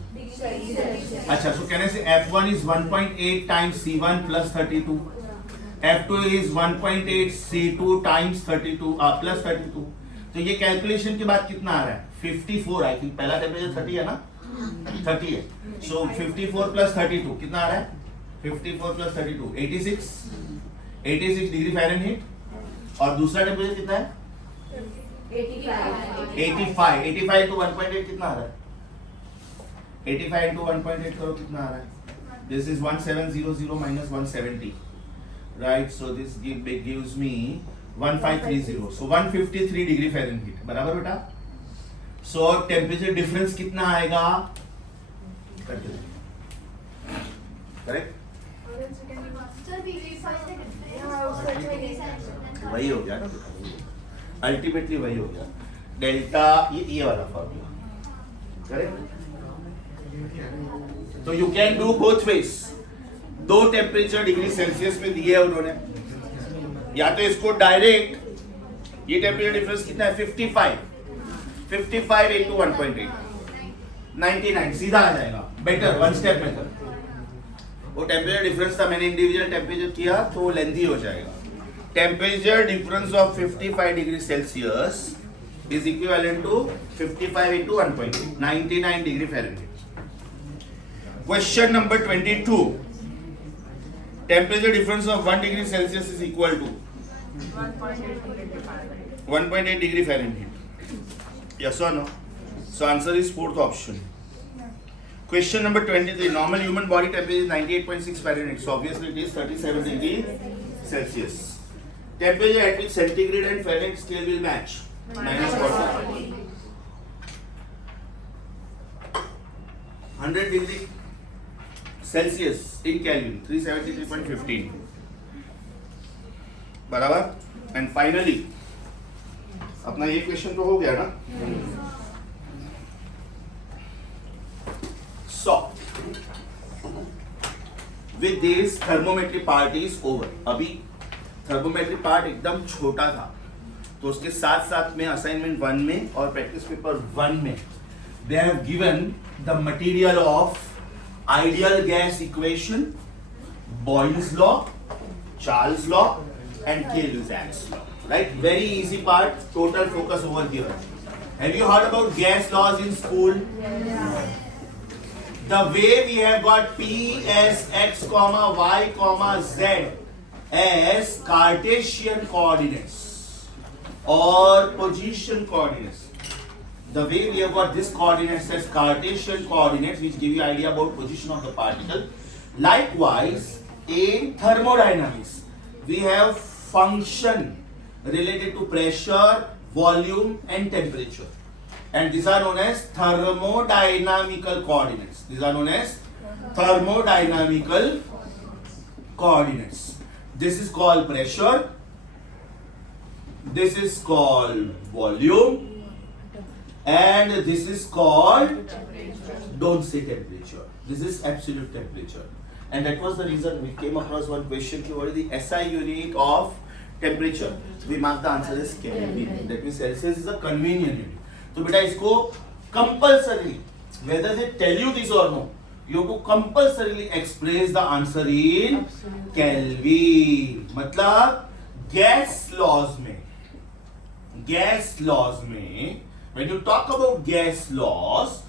अच्छा, सो कहने से F1 is 1.8 times C1 plus 32. F2 is 1.8 C2 times 32 plus 32. तो ये कैलकुलेशन के बाद कितना आ रहा है 54 आई थिंक पहला टेम्परेचर 30 है ना 30 है सो 54 प्लस 32 कितना आ रहा है 54 प्लस 32 86 डिग्री फ़ारेनहीट और दूसरा टेम्परेचर कितना है 85 टू 1.8 कितना आ रहा है 85 into 1.8 करो कितना आ रहा है this is 1700 minus 170 right so this gives me 1530 so 153 degree Fahrenheit बराबर बेटा so टेम्परेचर डिफरेंस कितना आएगा करेक्ट वही हो गया अल्टीमेटली वही हो गया डेल्टा ये वाला फॉर्मूला करेक्ट तो you can do both ways दो टेम्परेचर डिग्री सेल्सियस में दिए है उन्होंने या तो इसको डायरेक्ट ये टेम्परेचर डिफरेंस कितना है 55 into 1.8 99 सीधा आ जाएगा बेटर वन स्टेप मेथड वो टेम्परेचर डिफरेंस था मैंने इंडिविजुअल टेम्परेचर किया तो वो लेंथी हो जाएगा temperature difference of 55 degree Celsius is equivalent to 55 into 1.8 99 degree Fahrenheit. Question number 22. Temperature difference of 1 degree Celsius is equal to 1.8 degree Fahrenheit. Yes or no? So answer is fourth option. Question number 23. Normal human body temperature is 98.6 Fahrenheit. So obviously it is 37 degree Celsius. Temperature at which centigrade and Fahrenheit scale will match. -40. 100 degree Celsius in Kelvin 373.15 बराबर and finally अपना ये question तो हो गया ना so with this thermometry part is over अभी thermometry part एकदम छोटा था तो उसके साथ साथ में असाइनमेंट 1 में और प्रैक्टिस पेपर 1 में they have given the material of ideal gas equation Boyle's law Charles law and Gay-Lussac's law right very easy part total focus over here have you heard about gas laws in school the way we have got p as x, y, z as Cartesian coordinates or position coordinates. The way we have got this coordinates as Cartesian coordinates which give you idea about position of the particle. Likewise, in thermodynamics, we have function related to pressure, volume and temperature. And these are known as thermodynamical coordinates. These are known as thermodynamical coordinates. This is called pressure. This is called volume and this is called don't say temperature. This is absolute temperature and that was the reason we came across one question what is the SI unit of temperature. We mark the answer as Kelvin. That means Celsius is a convenient unit. तो बेटा इसको compulsorily whether they tell you this or no you have to compulsorily express the answer in Kelvin. मतलब gas laws में when you talk about gas laws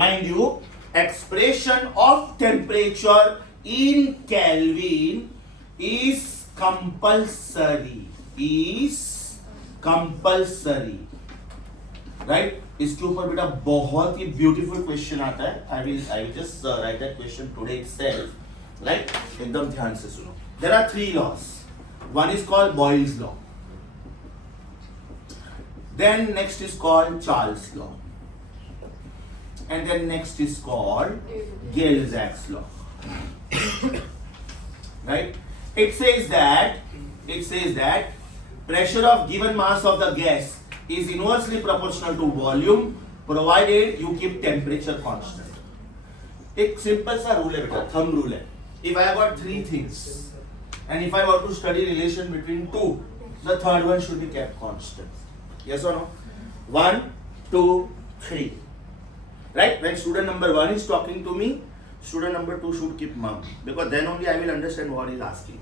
mind you expression of temperature in Kelvin is compulsory right इसके ऊपर बेटा बहुत ही beautiful question आता है I will just write that question today itself right एकदम ध्यान से सुनो there are 3 laws one is called Boyle's law then next is called Charles law and then next is called Gay-Lussac's law right it says that pressure of given mass of the gas is inversely proportional to volume provided you keep temperature constant एक simple सा rule है बेटा thumb rule है if I have got 3 things and if I want to study relation between 2 the third one should be kept constant. Yes or no? 1, 2, 3. Right? When student number 1 is talking to me, student number 2 should keep mum. Because then only I will understand what he is asking.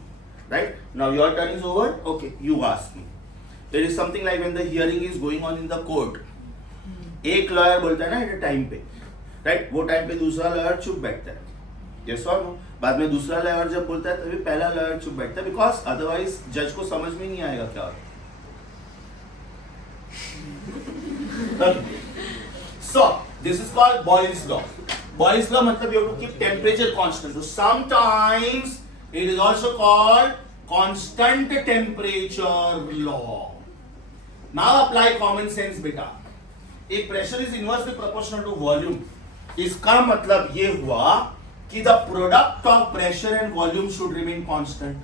right? Now your turn is over. Okay, you ask me. There is something like when the hearing is going on in the court. एक lawyer बोलता है ना at time पे, right? वो time पे दूसरा lawyer चुप बैठता है, यस और नो? बाद में दूसरा लॉयर जब बोलता है तभी पहला लॉयर चुप बैठता है, बिकॉज अदरवाइज जज को समझ में नहीं आएगा क्या होता है. So this is called Boyle's law. Boyle's law मतलब you have to keep temperature constant. So sometimes it is also called constant temperature law. Now apply common sense बेटा. If pressure is inversely proportional to volume, इसका मतलब ये हुआ कि the product of pressure and volume should remain constant.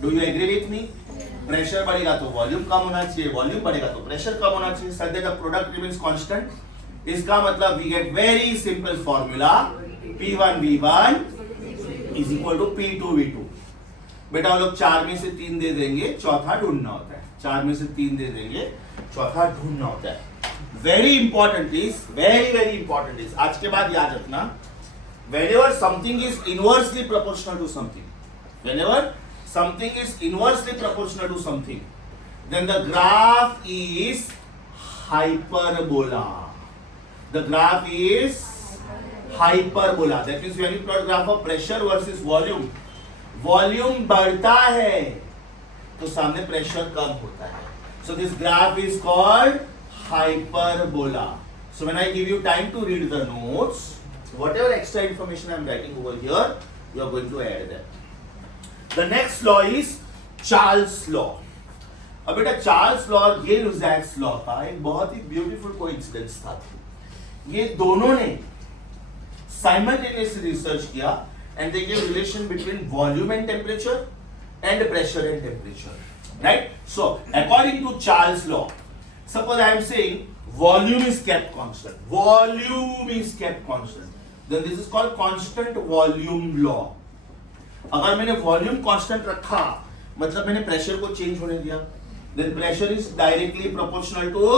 Do you agree with me? Pressure बढ़ेगा तो volume कम होना चाहिए, वॉल्यूम बढ़ेगा तो प्रेशर कम होना चाहिए, such that the product remains constant. इसका मतलब we get very simple formula, P1V1 is equal to P2V2. बेटा वो लोग 4 में से 3 दे देंगे, चौथा ढूंढना होता है. 4 में से 3 दे देंगे, चौथा ढूंढना होता है. Very important is, very important is, आज के बाद याद रखना, whenever something is inversely proportional to something, whenever something is inversely proportional to something, then the graph is hyperbola. The graph is hyperbola. That means when you plot graph of pressure versus volume, volume बढ़ता है तो सामने pressure कम होता है. So this graph is called hyperbola. So when I give you time to read the notes, whatever extra information I am writing over here, you are going to add that. The next law is Charles law. अब बेटा Charles law और गे-लुसाक्स law का एक बहुत ही beautiful coincidence था. ये दोनों ने साइमल्टेनियसली रिसर्च किया and they gave relation between volume and temperature and pressure and temperature, right? So according to Charles law, suppose I am saying volume is kept constant, volume is kept constant, then this is called constant volume law. अगर मैंने volume constant रखा मतलब मैंने pressure को change होने दिया, then pressure is directly proportional to,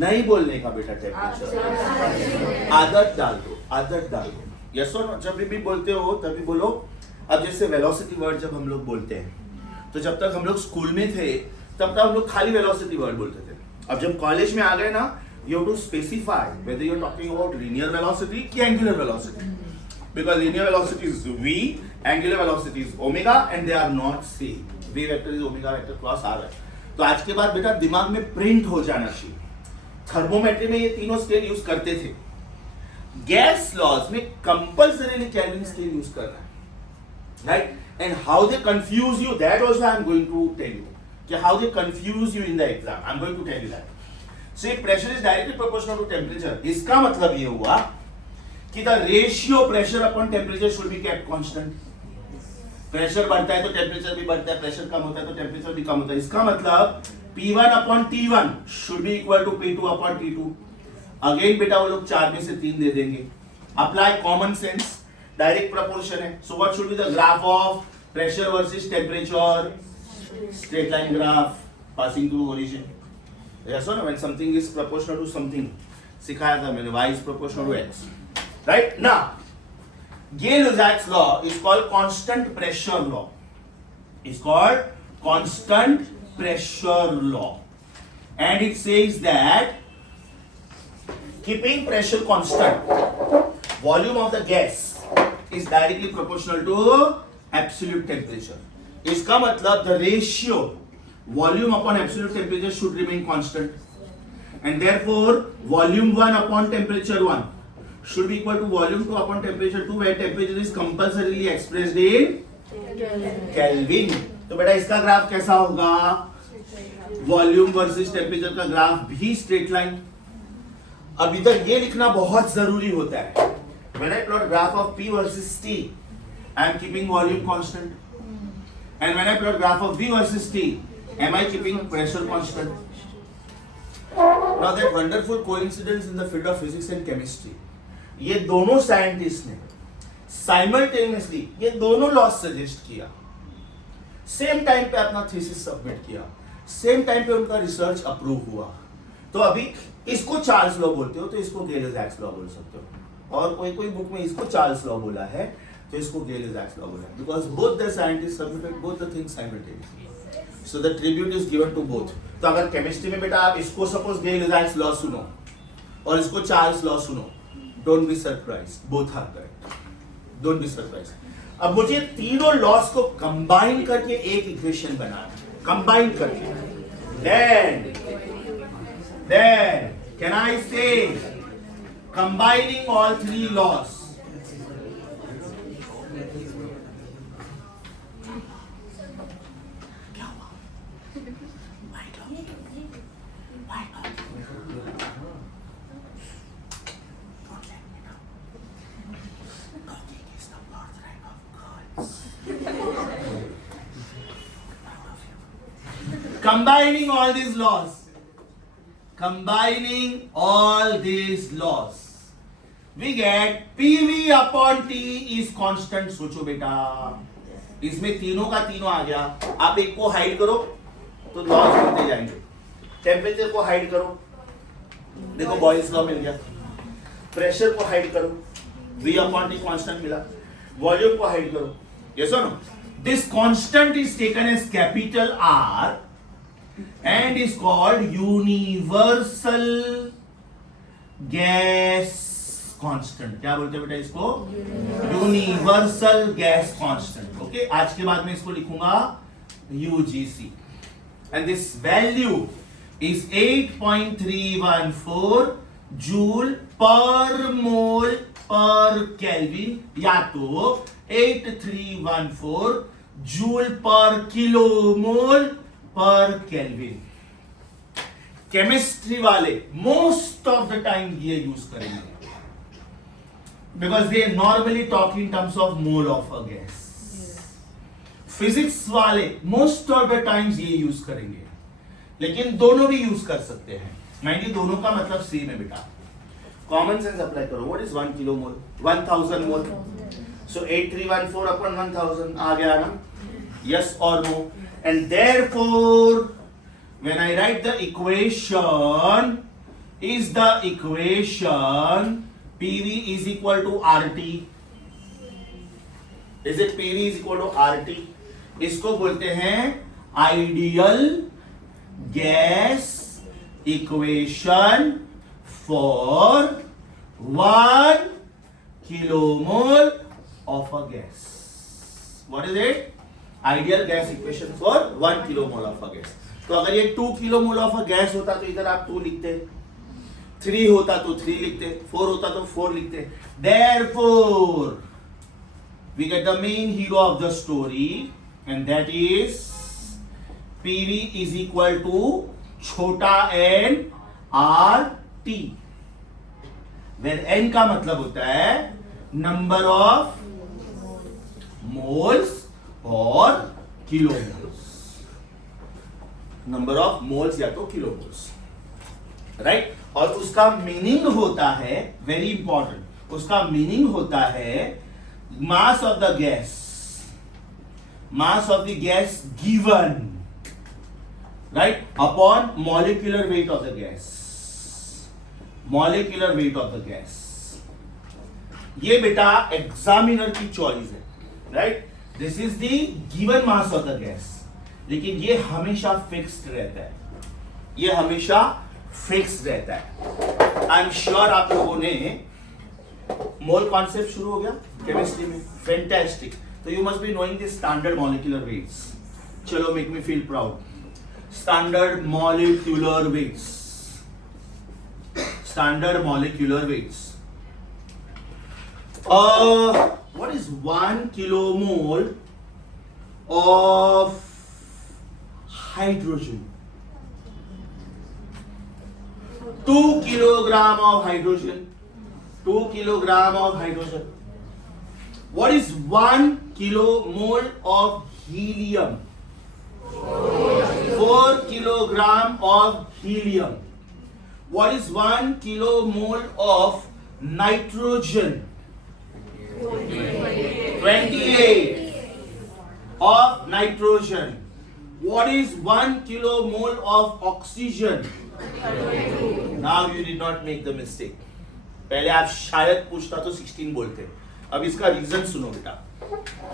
नहीं बोलने का बेटा टेम्परेचर, आदत डाल दो, आदत डाल दो. यस और नो? जब भी बोलते हो तभी बोलो. अब जैसे वेलोसिटी वर्ड जब हम लोग बोलते हैं तो जब तक हम लोग स्कूल में थे तब तक हम लोग खाली वेलोसिटी वर्ड बोलते थे. अब जब कॉलेज में आ गए ना, you have to specify whether you are talking about linear velocity कि angular velocity, because linear velocity is v, angular velocity is omega and they are not same. v vector is omega vector cross r. तो आज के बाद बेटा दिमाग में print हो जाना चाहिए. थर्मोमेट्री में ये तीनों स्केल यूज करते थे. गैस लॉज में कंपल्सरीली केल्विन स्केल यूज करना है, right? And how they confuse you, that also I am going to tell you कि how they confuse you in the exam. I am going to tell you that. So pressure is directly proportional to temperature. इसका मतलब ये हुआ कि the ratio pressure upon temperature should be kept constant. Pressure बढ़ता है तो temperature भी बढ़ता है, प्रेशर कम होता है तो टेम्परेचर भी कम होता है. इसका मतलब P1 upon T1 should be equal to P2 upon T2. Again बेटा वो लोग 4 में से 3 दे देंगे. Apply common sense, direct proportion है. So what should be the graph of pressure versus temperature? Straight line graph passing through origin. Yes और no? When something is proportional to something, सिखाया था मैंने, y is proportional to x, right? Now Gay-Lussac's law is called constant pressure law. Is called constant pressure law, and it says that keeping pressure constant, volume of the gas is directly proportional to absolute temperature. इसका मतलब the ratio volume upon absolute temperature should remain constant, and therefore volume 1 upon temperature 1 should be equal to volume 2 upon temperature 2, where temperature is compulsorily expressed in Kelvin. तो बेटा इसका graph कैसा होगा? Volume versus temperature का graph भी straight line. अब इधर ये लिखना बहुत जरूरी होता है. When I plot graph of P versus T, I am keeping volume constant, and when I plot graph of V versus T, am I keeping pressure constant? Now that wonderful coincidence in the field of physics and chemistry, ये दोनों scientist ने simultaneously ये दोनों law suggest किया, same time पे अपना thesis submit किया, same time पे उनका रिसर्च अप्रूव हुआ. तो अभी इसको चार्ल्स लॉ बोलते हो तो इसको गे-लुसाक्स लॉ बोल सकते हो, और कोई कोई बुक में इसको चार्ल्स लॉ बोला है तो इसको Gay-Lussac law बोला, because both the scientists submitted both the things simultaneously. So the tribute is given to both. तो अगर केमिस्ट्री में बेटा आप इसको सपोज Gay-Lussac law सुनो और इसको चार्ल्स लॉ सुनो, don't be surprise, both are correct, don't be surprise. अब मुझे तीनों लॉस को कंबाइन करके एक इक्वेशन बनाना, कंबाइन करके, then can I say combining all three laws, combining all these laws, we get PV upon T is constant. सोचो बेटा, इसमें तीनों का तीनों आ गया. आप एक को हाइड करो तो लॉस होते जाएंगे. टेम्परेचर को हाइड करो, देखो बॉयल्स लॉ मिल गया. प्रेशर को हाइड करो, V upon T constant मिला. वॉल्यूम को हाइड करो. Yes or no? This constant is taken as capital R and is called universal gas constant. क्या बोलते हैं बेटा इसको? Universal gas constant. Okay, आज के बाद में इसको लिखूंगा UGC. And this value is 8.314 joule per mole per Kelvin, या तो 8314 joule per kilomole per Kelvin. Chemistry वाले मोस्ट ऑफ द टाइम ये यूज करेंगे, because they normally talk in terms of mole of a gas. Physics वाले most of the times ये use करेंगे, लेकिन दोनों भी यूज कर सकते हैं. माइंड यू, दोनों का मतलब सेम है बेटा. कॉमन सेंस अप्लाई करो. What is 1 kilo mole? 1000 mole. So 8314 upon 1000 आ गया ना? यस और no? And therefore, when I write the equation, is the equation PV is equal to RT? Is it PV is equal to RT? इसको बोलते हैं ideal gas equation for 1 kilomole of a gas. What is it? Ideal gas equation for 1 kilomole of a gas. तो अगर ये 2 kilomole of a gas होता तो इधर आप 2 लिखते, 3 होता तो 3 लिखते, 4 होता तो 4 लिखते. Therefore, we get the main hero of the story, and that is PV is equal to छोटा n RT, where n का मतलब होता है number of moles और किलोमोल्स. नंबर ऑफ मोल्स या तो किलोमोल्स, राइट. और उसका मीनिंग होता है, वेरी इंपॉर्टेंट, उसका मीनिंग होता है mass of the gas, mass of the gas given, right, upon molecular weight of the gas, molecular weight of the gas. ये बेटा एग्जामिनर की चॉइस है, right. This is the given mass of the gas, लेकिन ये हमेशा fixed रहता है, ये हमेशा फिक्स्ड रहता है. आई एम श्योर आप लोगों ने मोल कॉन्सेप्ट शुरू हो गया केमिस्ट्री में. फैंटास्टिक. तो you must be knowing the standard molecular weights. चलो, make me feel proud. Standard molecular weights, standard molecular weights. What is 1 kilomole of hydrogen? 2 kilogram of hydrogen. 2 kilogram of hydrogen. What is 1 kilomole of helium? 4 kilogram of helium. What is 1 kilomole of nitrogen? 28 of nitrogen. What is 1 kilomole of oxygen? Now you did not make the mistake. पहले आप शायद पूछता तो 16 बोलते, अब इसका reason सुनो बेटा।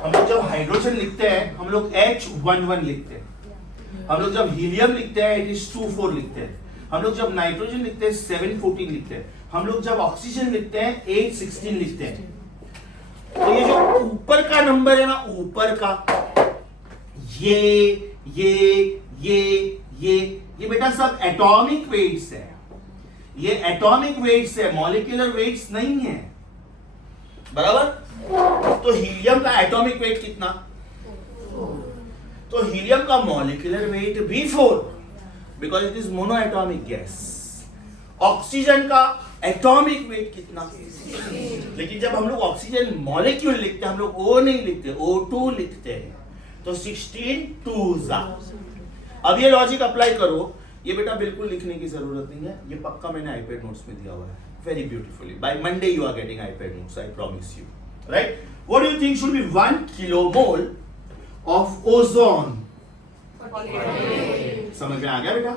हम लोग जब हाइड्रोजन लिखते हैं हम लोग H11 लिखते हैं, हम लोग जब हीलियम लिखते हैं H24 लिखते हैं, हम लोग जब नाइट्रोजन लिखते हैं 714 लिखते हैं, हम लोग जब ऑक्सीजन लिखते हैं 816 लिखते हैं। तो ये जो ऊपर का नंबर है ना, ऊपर का ये बेटा सब एटॉमिक वेट्स है, ये एटॉमिक वेट्स है, मॉलिक्यूलर वेट्स नहीं है, बराबर। तो हीलियम का एटॉमिक वेट कितना? तो हीलियम का मॉलिक्यूलर वेट भी 4 because it is mono atomic gas. Oxygen का एटॉमिक वेट कितना? लेकिन जब हम लोग ऑक्सीजन मॉलिक्यूल लिखते हैं हम लोग O नहीं लिखते, O2 लिखते हैं, तो 16 2s। अब ये लॉजिक अप्लाई करो, ये बेटा बिल्कुल लिखने की जरूरत नहीं है, ये पक्का मैंने आईपैड नोट्स में दिया हुआ है very beautifully. By Monday you are getting iPad notes, I promise you. Right? What do you think should be 1 kilomole of ozone? 48. समझ में आ गया बेटा?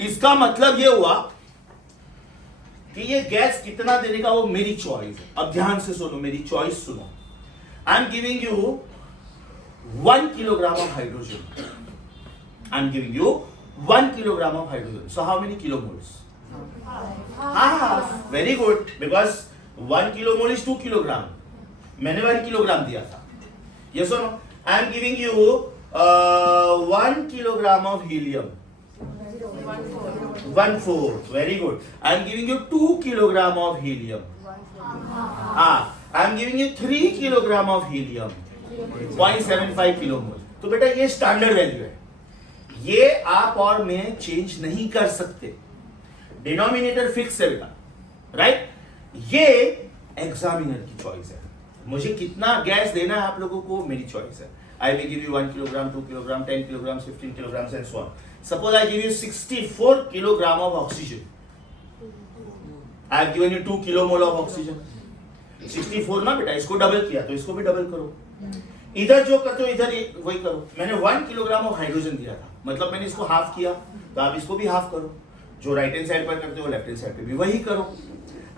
इसका मतलब ये हुआ कि ये गैस कितना देने का वो मेरी चॉइस है। अब ध्यान से सुनो, मेरी चॉइस सुनो। I am giving you 1 kilogram of hydrogen. I am giving you 1 kilogram of hydrogen. So how many kilomoles? Half. Very good. Because 1 kilomole is 2 kilogram. मैंने 1 kilogram दिया था. Yes or no? I am giving you 1 kilogram of helium. 1/4. Very good. I am giving you 2 kilogram of helium. I am giving you 3 kilogram of helium. 0.75 kilomole. तो बेटा ये standard value है, ये आप और मैं चेंज नहीं कर सकते। डिनोमिनेटर फिक्स है बेटा, राइट? ये एग्जामिनर की चॉइस है, मुझे कितना गैस देना है आप लोगों को मेरी चॉइस है। I will give you 1 kilogram, 2 kilogram, 10 kilograms, 15 kilograms and so on. Suppose I give you 64 kilogram of oxygen. I have given you 2 kilomole of oxygen. 64 ना बेटा, इसको डबल किया तो इसको भी डबल करो, इधर जो करते हो इधर वही करो। मैंने 1 kilogram ऑफ हाइड्रोजन दिया था, मतलब मैंने इसको हाफ किया, तो आप इसको भी हाफ करो। जो राइट हैंड साइड पर करते हो लेफ्ट हैंड साइड पे भी वही करो।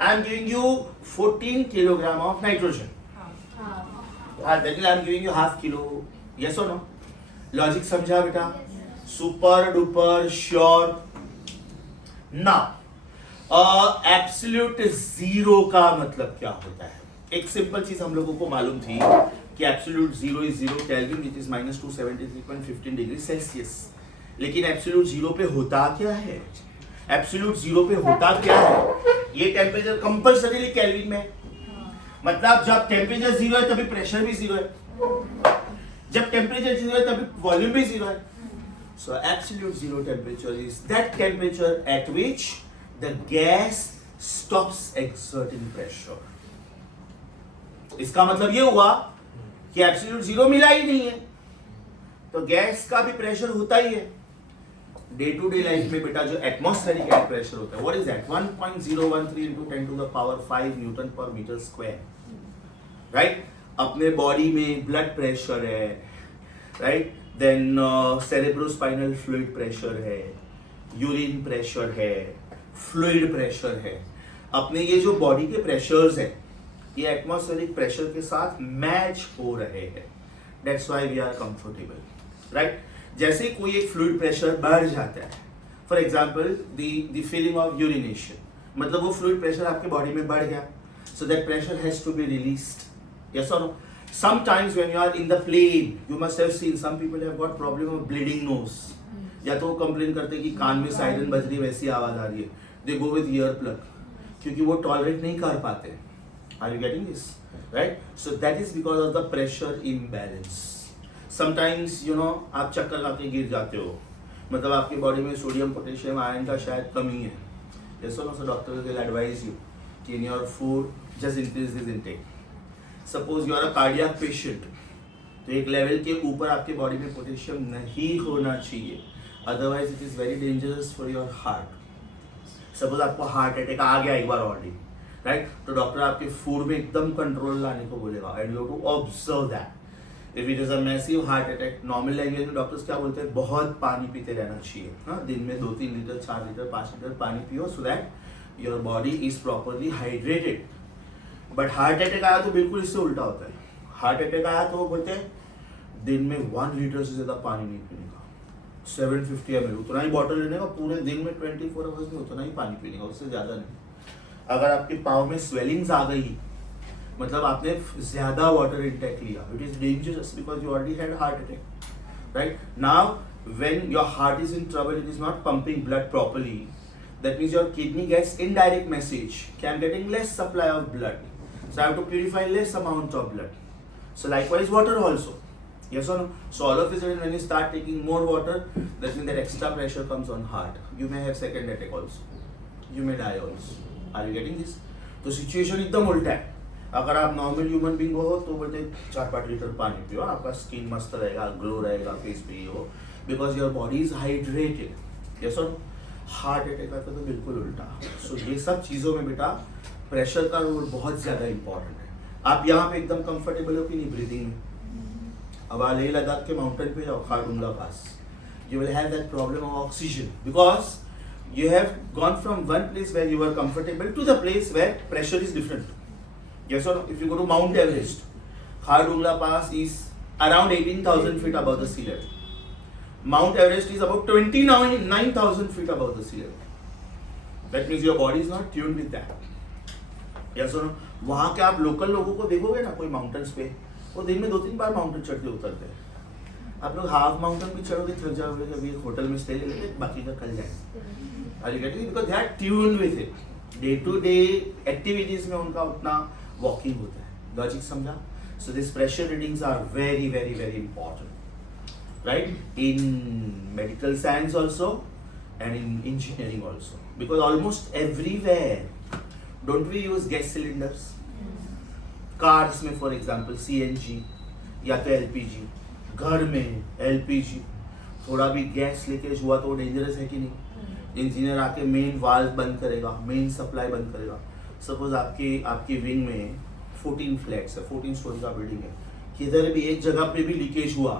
I am giving you 14 kilogram of nitrogen, that I am giving you half kilo. Yes और नो? लॉजिक समझा बेटा? Super duper sure. Now absolute zero का मतलब क्या होता है? एक सिंपल चीज हम लोगों को मालूम थी कि absolute zero is 0 kelvin which is -273.15 degree Celsius. लेकिन एब्सोल्यूट जीरो पे होता क्या है? एब्सोल्यूट जीरो पे होता क्या है? ये टेम्परेचर कंपल्सरीली केल्विन में, मतलब जब टेम्परेचर जीरो है तभी प्रेशर भी जीरो है, जब टेम्परेचर जीरो है तभी वॉल्यूम भी जीरो है। सो absolute zero temperature is that temperature at which the gas stops exerting pressure. इसका मतलब ये हुआ कि एब्सोल्यूट जीरो मिला ही नहीं है, तो गैस का भी प्रेशर होता ही है। डे टू डे लाइफ में बेटा जो एटमॉस्फेरिक एयर प्रेशर होता है, what is that? 1.013 into 10 to the power 5 newton per metre square, right? अपने बॉडी में ब्लड प्रेशर है, right? Then cerebrospinal fluid pressure है, यूरिन प्रेशर है, फ्लूइड प्रेशर है। अपने ये जो बॉडी के प्रेशर्स है ये एटमॉस्फेरिक प्रेशर के साथ मैच हो रहे हैं, that's why we are comfortable, right? जैसे कोई एक फ्लूइड प्रेशर बढ़ जाता है, for example the feeling of urination, मतलब वो फ्लूइड प्रेशर आपके बॉडी में बढ़ गया, so that pressure has to be released. Yes और no? Sometimes when you are in the plane you must have seen some people have got problem of bleeding nose, या तो वो complain करते हैं कि कान में सायरन बज रही वैसी आवाज आ रही है, दे गो विद ईयर प्लग, क्योंकि वो टॉलरेट नहीं कर पाते। Are you getting this? Right? So that is because of the pressure imbalance. Sometimes you know आप चक्कर खाते गिर जाते हो, मतलब आपकी बॉडी में सोडियम पोटेशियम आयरन का शायद कमी है। Yes or no? So doctor will advise you कि in your food just increase this intake. Suppose you are a cardiac patient, तो एक लेवल के ऊपर आपके बॉडी में पोटेशियम नहीं होना चाहिए, otherwise it is very dangerous for your heart. Suppose आपको हार्ट अटैक आ गया एक बार ऑलरेडी, राइट? तो डॉक्टर आपके फूड में एकदम कंट्रोल लाने को बोलेगा, and you have to observe that. If it is a massive heart attack, normal language में डॉक्टर्स क्या बोलते हैं? बहुत पानी पीते रहना चाहिए। हाँ, दिन में 2-3 लीटर, 4 लीटर, 5 लीटर पानी पियो, so that your body is properly hydrated. But heart attack आया तो बिल्कुल इससे उल्टा होता है. हार्ट अटैक आया तो वो बोलते हैं दिन में 1 लीटर से ज्यादा पानी नहीं पीने का, 750 ml उतना ही बॉटल लेने का, पूरे दिन में 24 आवर्स में उतना ही पानी पीने का, उससे ज्यादा नहीं. अगर आपके पाँव में स्वेलिंग्स आ गई मतलब आपने ज्यादा वाटर इंटेक लिया, it is dangerous because you already had heart attack. Right now when your heart is in trouble, it is not pumping blood properly, that means your kidney gets indirect message कि I'm getting less supply of blood, so I have to purify less amount of blood. So likewise water also, yes or no? So all of a sudden when you start taking more water, that means that extra pressure comes on heart, you may have second attack also, you may die also. Are you getting this? तो situation एकदम उल्टा है. अगर आप normal human being हो तो बोलते 4-5 litre पानी पियो, आपका स्किन मस्त रहेगा, ग्लो रहेगा, फेस पे हो, because your body is hydrated. Yes और हार्ट अटैक आता तो बिल्कुल उल्टा. सो ये सब चीज़ों में बेटा प्रेशर का रोल बहुत ज़्यादा इंपॉर्टेंट है. आप यहाँ पे एकदम कंफर्टेबल हो कि नहीं ब्रीदिंग में? अब आप लेह लद्दाख के माउंटेन पे जाओ, खारदुंगला पास, you will have that problem of oxygen because you have gone from one place where you were comfortable to the place where pressure is different. Yes or no? If you go to Mount Everest, Khardungla Pass is around 18,000 feet above the sea level. Mount Everest is about 29,000 feet above the sea level. That means your body is not tuned with that. Yes or no? वहाँ के आप local लोगों को देखोगे ना कोई mountains पे, वो दिन में 2-3 बार माउंटेन चढ़ते उतरते हैं. आप लोग हाफ माउंटेन भी चढ़ोगे थक जाओगे, कभी होटल में स्टे ले लेते, बाकी का कल जाएंगे. Are you getting it? Because they are tuned with it. Day to day activities में उनका उतना वॉकिंग होता है. लॉजिक समझा? So this pressure readings are very very very important, right, in medical science also and in engineering also, because almost everywhere don't we use gas cylinders. Cars में for example CNG या तो LPG, घर में LPG. थोड़ा भी gas leakage हुआ तो dangerous है कि नहीं? इंजीनियर आके मेन वाल्व बंद करेगा, मेन सप्लाई बंद करेगा. सपोज आपकी विंग में 14 फ्लैट्स है, 14 स्टोरी का बिल्डिंग है, किधर भी एक जगह पे भी लीकेज हुआ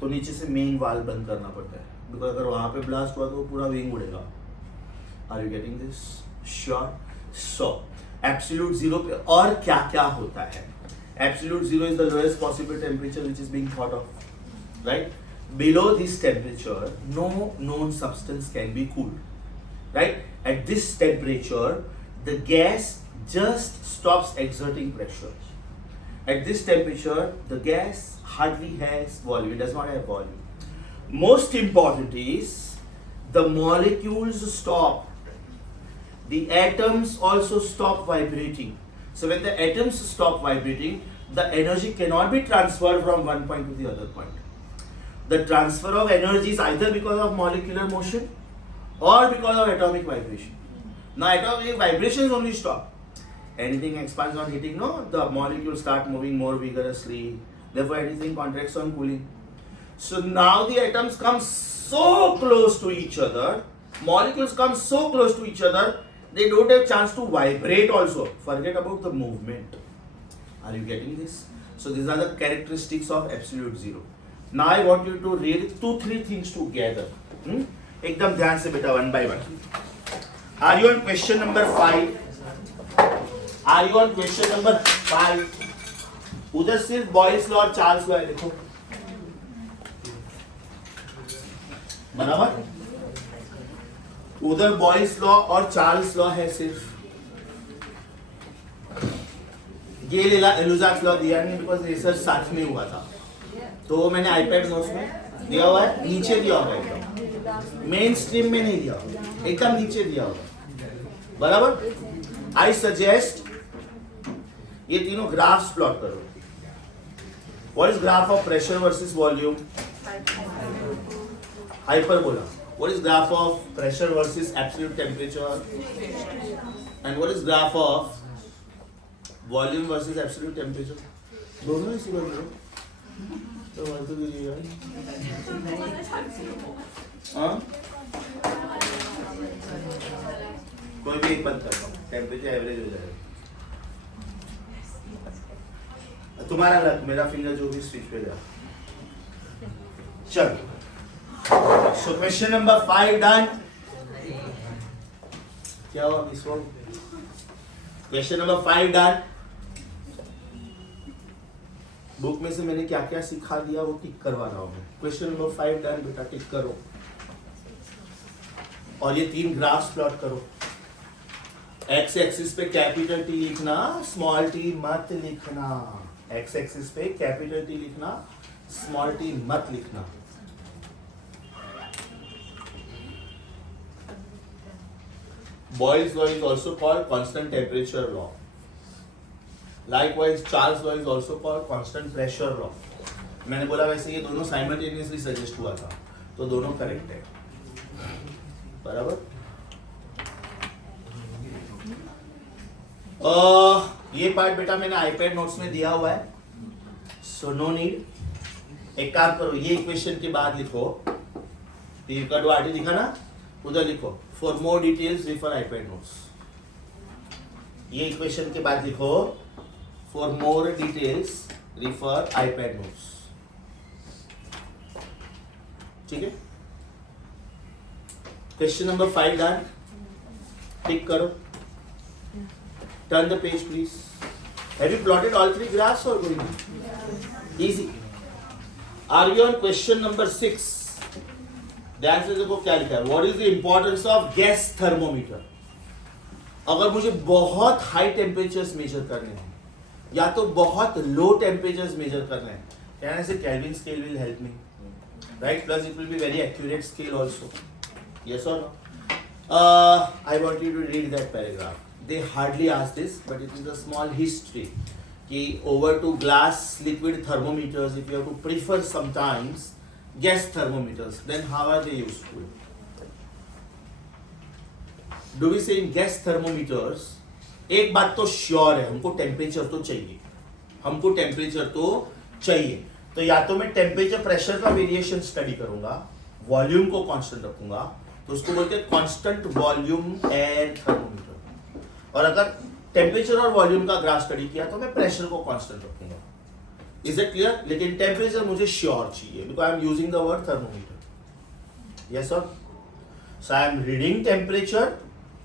तो नीचे से मेन वाल्व बंद करना पड़ता है, बिकॉज अगर वहाँ पे ब्लास्ट हुआ तो पूरा विंग उड़ेगा. Are you getting this? Sure. So absolute zero पे और क्या क्या होता है? Absolute zero is the lowest possible temperature which is being thought of, right. Below this temperature, no known substance can be cooled, right? At this temperature, the gas just stops exerting pressure. At this temperature, the gas hardly has volume, it does not have volume. Most important is the molecules stop. The atoms also stop vibrating. So when the atoms stop vibrating, the energy cannot be transferred from one point to the other point. The transfer of energy is either because of molecular motion or because of atomic vibration. Now atomic vibrations only stop. Anything expands on heating, no, the molecules start moving more vigorously. Therefore anything contracts on cooling. So now the atoms come so close to each other, molecules come so close to each other, they don't have chance to vibrate also. Forget about the movement. Are you getting this? So these are the characteristics of absolute zero. Now I want you to read 2-3 things together. एकदम ध्यान से बेटा, one by one. Are you on question number 5? Are you on question number 5? उधर सिर्फ Boyle's law और Charles law है, देखो बराबर. उधर बॉयल्स लॉ और चार्ल्स लॉ है सिर्फ. ये लुजाक्स लॉ दिया नहीं बिकॉज रिसर्च साथ में हुआ था, तो मैंने आईपैड नोट्स में दिया हुआ है, नीचे दिया हुआ है, एकदम मेन स्ट्रीम में नहीं दिया हुआ, एकदम नीचे दिया हुआ, बराबर. आई सजेस्ट ये तीनों ग्राफ्स प्लॉट करो. What is graph of pressure versus volume? Hyperbola. What is graph of pressure versus absolute temperature? And what is graph of volume versus absolute temperature? दोनों इसी बन रहे तो तो दीजिएगा. हाँ, कोई भी एक बंद करता हूँ, टेम्परेचर एवरेज हो जाएगा. तुम्हारा लग, मेरा फिंगर जो भी स्विच पे जा. चल, सो क्वेश्चन नंबर 5 डन. क्या हुआ इसको? Question number 5 done. बुक में से मैंने क्या क्या सिखा दिया वो टिक करवा रहा हूँ मैं। क्वेश्चन नंबर 5 डन बेटा, टिक करो। और ये 3 ग्राफ्स प्लॉट करो। एक्स एक्सिस पे कैपिटल टी लिखना, स्मॉल टी मत लिखना। एक्स एक्सिस पे कैपिटल टी लिखना, स्मॉल टी मत लिखना। Boyle's law is also called constant temperature law. Likewise, Charles' law is also called constant pressure law. मैंने बोला वैसे ये दोनों साइमल्टेनियसली सजेस्ट हुआ था, तो दोनों करेक्ट है, बराबर। ये पार्ट बेटा मैंने आईपैड नोट्स में दिया हुआ है, सो नो नीड। एक काम करो, ये इक्वेशन के बाद लिखो, टी का डो आरटी लिखा ना, उधर लिखो for more details refer iPad notes. ये इक्वेशन के बाद लिखो for more details refer iPad notes, ठीक है। क्वेश्चन नंबर 5 डन, टिक करो। Turn the page please. Have you plotted all 3 graphs और going easy? Are you on question number 6? ध्यान से देखो क्या लिखा है, what is the importance of gas thermometer. अगर मुझे बहुत हाई टेम्परेचर्स मेजर करने हैं या तो बहुत लो टेम्परेचर्स मेजर करने हैं, then I say Kelvin scale will help me, right? Plus it will be very accurate scale also. Yes or no? I want you to read that paragraph. They hardly ask this, but it is a small history. कि over to glass liquid thermometers, if you have to prefer sometimes gas thermometers, then how are they useful? Do we say in gas thermometers, एक बात तो sure है, हमको temperature तो चाहिए, हमको temperature तो चाहिए। तो या तो मैं टेम्परेचर प्रेशर का वेरिएशन स्टडी करूंगा, वॉल्यूम को कांस्टेंट रखूंगा, तो उसको बोलते हैं कांस्टेंट वॉल्यूम एयर थर्मोमीटर। और अगर टेम्परेचर और वॉल्यूम का ग्राफ स्टडी किया तो मैं प्रेशर को कांस्टेंट रखूंगा। Is it clear? लेकिन टेम्परेचर मुझे श्योर चाहिए, because I am using the word thermometer. Yes sir? So I am reading temperature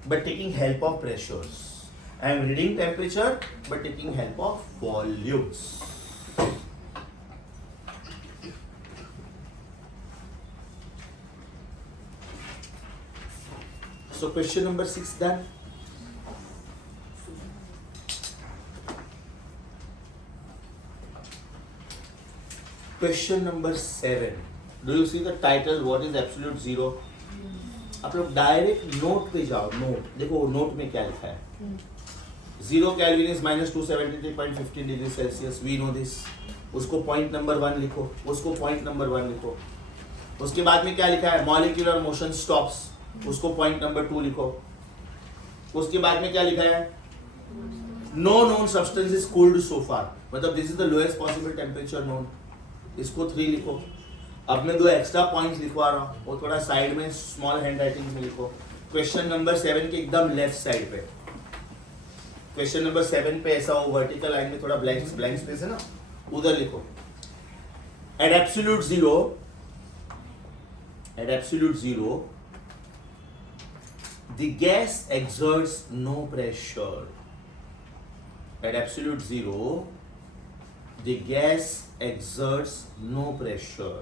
but taking help of pressures. I am reading temperature but taking help of volumes. So question number 6 done. Question number 7. Do you see the title? What is absolute zero? आप लोग direct note पे जाओ। Note देखो, note में क्या लिखा है। 0 kelvin is -273.15 degree Celsius, we know this. उसको पॉइंट नंबर 1 लिखो, उसको पॉइंट नंबर 1 लिखो। उसके बाद में क्या लिखा है, मॉलिक्यूलर मोशन स्टॉप्स, उसको पॉइंट नंबर 2 लिखो। उसके बाद में क्या लिखा है, no known substance is cooled so far, मतलब this is the lowest possible temperature known, इसको 3 लिखो। अब मैं 2 एक्स्ट्रा पॉइंट्स लिखवा रहा हूँ, वो थोड़ा साइड में स्मॉल हैंड राइटिंग में लिखो। क्वेश्चन नंबर 7 के एकदम लेफ्ट साइड पे, क्वेश्चन नंबर 7 पे ऐसा वो वर्टिकल लाइन में थोड़ा ब्लैंक स्पेस है ना, उधर लिखो at absolute zero the gas exerts no pressure. At absolute zero the gas exerts no pressure.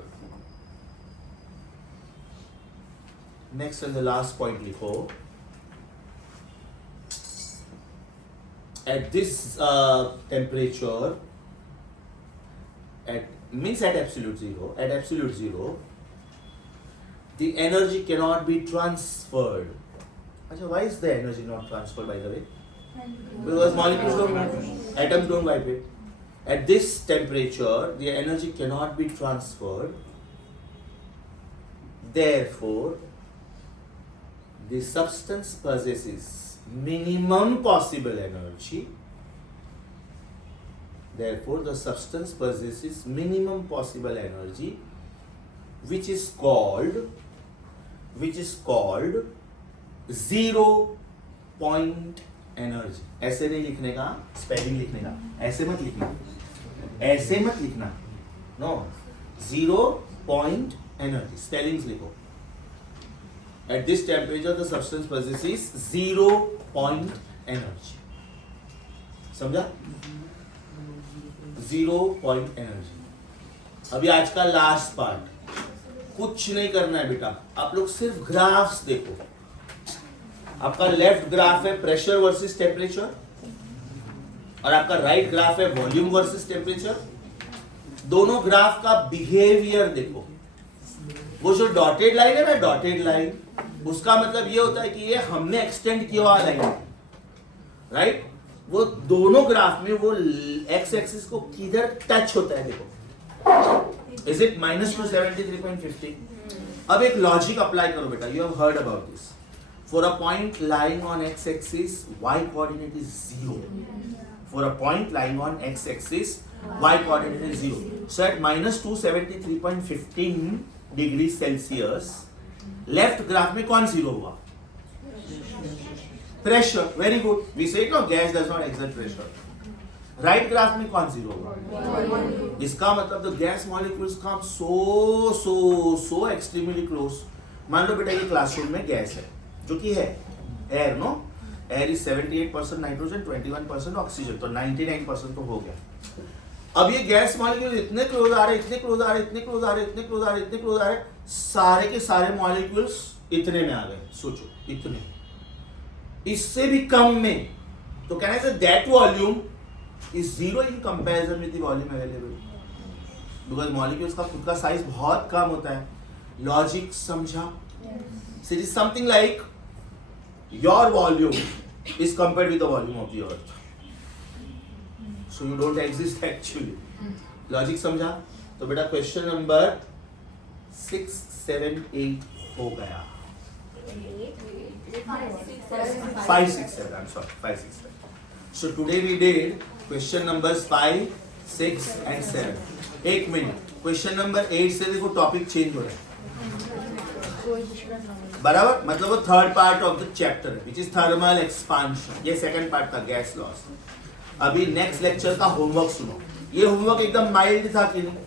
Next and the last point लिखो, at this temperature, at absolute zero, the energy cannot be transferred. अच्छा, why is the energy not transferred, by the way? Because molecules don't move, atoms don't vibrate. At this temperature, the energy cannot be transferred. Therefore, the substance possesses minimum possible energy. Therefore, the substance possesses minimum possible energy, which is called zero point energy. ऐसे नहीं लिखने का, spelling लिखने का, ऐसे मत लिखना, no. 0 point energy, spellings लिखो। At this temperature the substance possesses 0 point energy. समझा? 0 पॉइंट एनर्जी। अभी आज का लास्ट पार्ट, कुछ नहीं करना है बेटा, आप लोग सिर्फ ग्राफ्स देखो। आपका लेफ्ट ग्राफ है प्रेशर वर्सेस टेम्परेचर और आपका राइट ग्राफ है वॉल्यूम वर्सेस टेम्परेचर। दोनों ग्राफ का बिहेवियर देखो। वो जो डॉटेड लाइन है ना, डॉटेड लाइन, उसका मतलब ये होता है कि ये हमने एक्सटेंड किया हुआ लाइन है, राइट। वो दोनों ग्राफ में वो एक्स एक्सिस को किधर टच होता है देखो। Is it -273.50? अब एक लॉजिक अप्लाई करो बेटा, you have heard about this. For a point lying on x axis y coordinate is 0. For a point lying on x axis y coordinate is 0. So at -273.15 degree Celsius left graph में कौन zero हुआ? Pressure. Very good, we say no gas does not exert pressure. Right graph में कौन zero हुआ? इसका मतलब the gas molecules come so extremely close. मान लो बेटा ये क्लासरूम में गैस है, जो कि है air, no? Air is 78% nitrogen, 21% oxygen, तो 99% तो हो गया। अब ये गैस मॉलिक्यूल इतने क्लोज आ रहे, इतने क्लोज आ रहे, इतने क्लोज आ रहे, इतने क्लोज आ रहे, इतने क्लोज आ रहे, सारे के सारे मॉलिक्यूल्स इतने में आ गए। सोचो, इतने, इससे भी कम में, तो can I say that volume is 0 in comparison with the volume available, because molecules का खुद का साइज बहुत कम होता है। लॉजिक समझा? It is something like your volume is compared with the volume of the earth, so you don't exist actually. Logic समझा? तो बेटा क्वेश्चन नंबर 6, 7, 8 हो गया। 5, 6, 7, I'm sorry, 5, 6, 7. So today we did question numbers 5, 6 and 7. एक minute, question number 8 से देखो topic change हो रहा है, बराबर? मतलब वो third part of the chapter है, विच इज थर्मल एक्सपांशन। ये सेकंड पार्ट था, गैस लॉस। अभी नेक्स्ट लेक्चर का होमवर्क सुनो। ये होमवर्क एकदम माइल्ड था कि नहीं?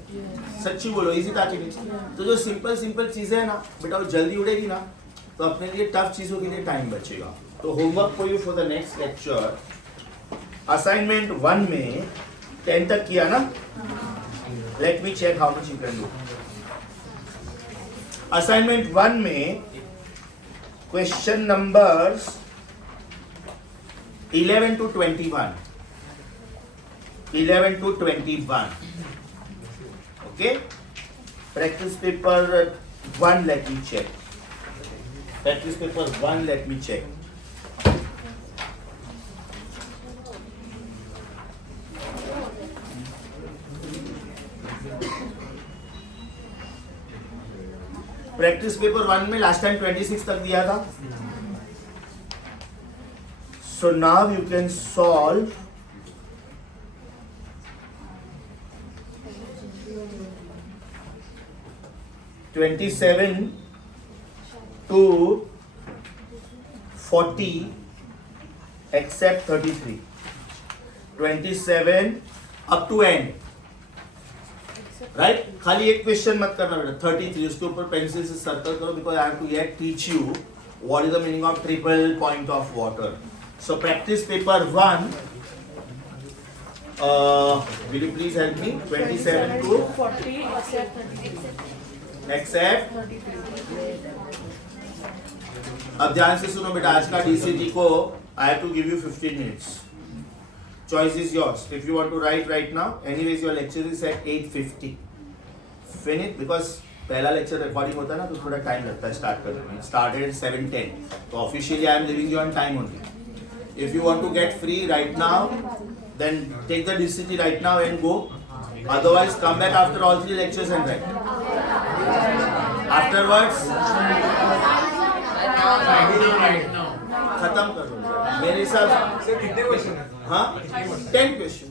सच्ची बोलो, इजी था कि नहीं? तो जो सिंपल चीजें है ना बेटा, वो जल्दी उड़ेगी ना, तो अपने लिए टफ चीजों के लिए टाइम बचेगा। तो homework for you for the next lecture, assignment 1 में 10 तक किया ना? Let me check how much you can do. Assignment 1 में question numbers 11 to 21. 11 to 21. Okay? Practice paper 1, let me check. Practice paper 1, let me check. Practice paper 1 में last time 26 तक दिया था। So now you can solve (27) to 40 except 33. 27 up to end, right? खाली एक question मत करना बेटा, 33 उसके ऊपर पेंसिल से सर्कल करो, because I have to yet teach you what is the meaning of triple point of water. So practice paper 1, will you please help me? 27 to 40 except 33. अब ध्यान से सुनो बेटा, आज का DCT को I have to give you 15 minutes. Choice is yours. If you want to write right now, anyways your lecture is at 8:50. Finish, because पहला lecture recording होता है ना, तो थोड़ा टाइम लगता है स्टार्ट करने में। स्टार्टेड at 7:10, तो officially I am living you on time only. If you want to get free right now, then take the DCT right now and go. Otherwise, come back after all 3 lectures and write. Afterwards, खत्म कर दो मेरे हिसाब से। कितने question है? हाँ, 10 question.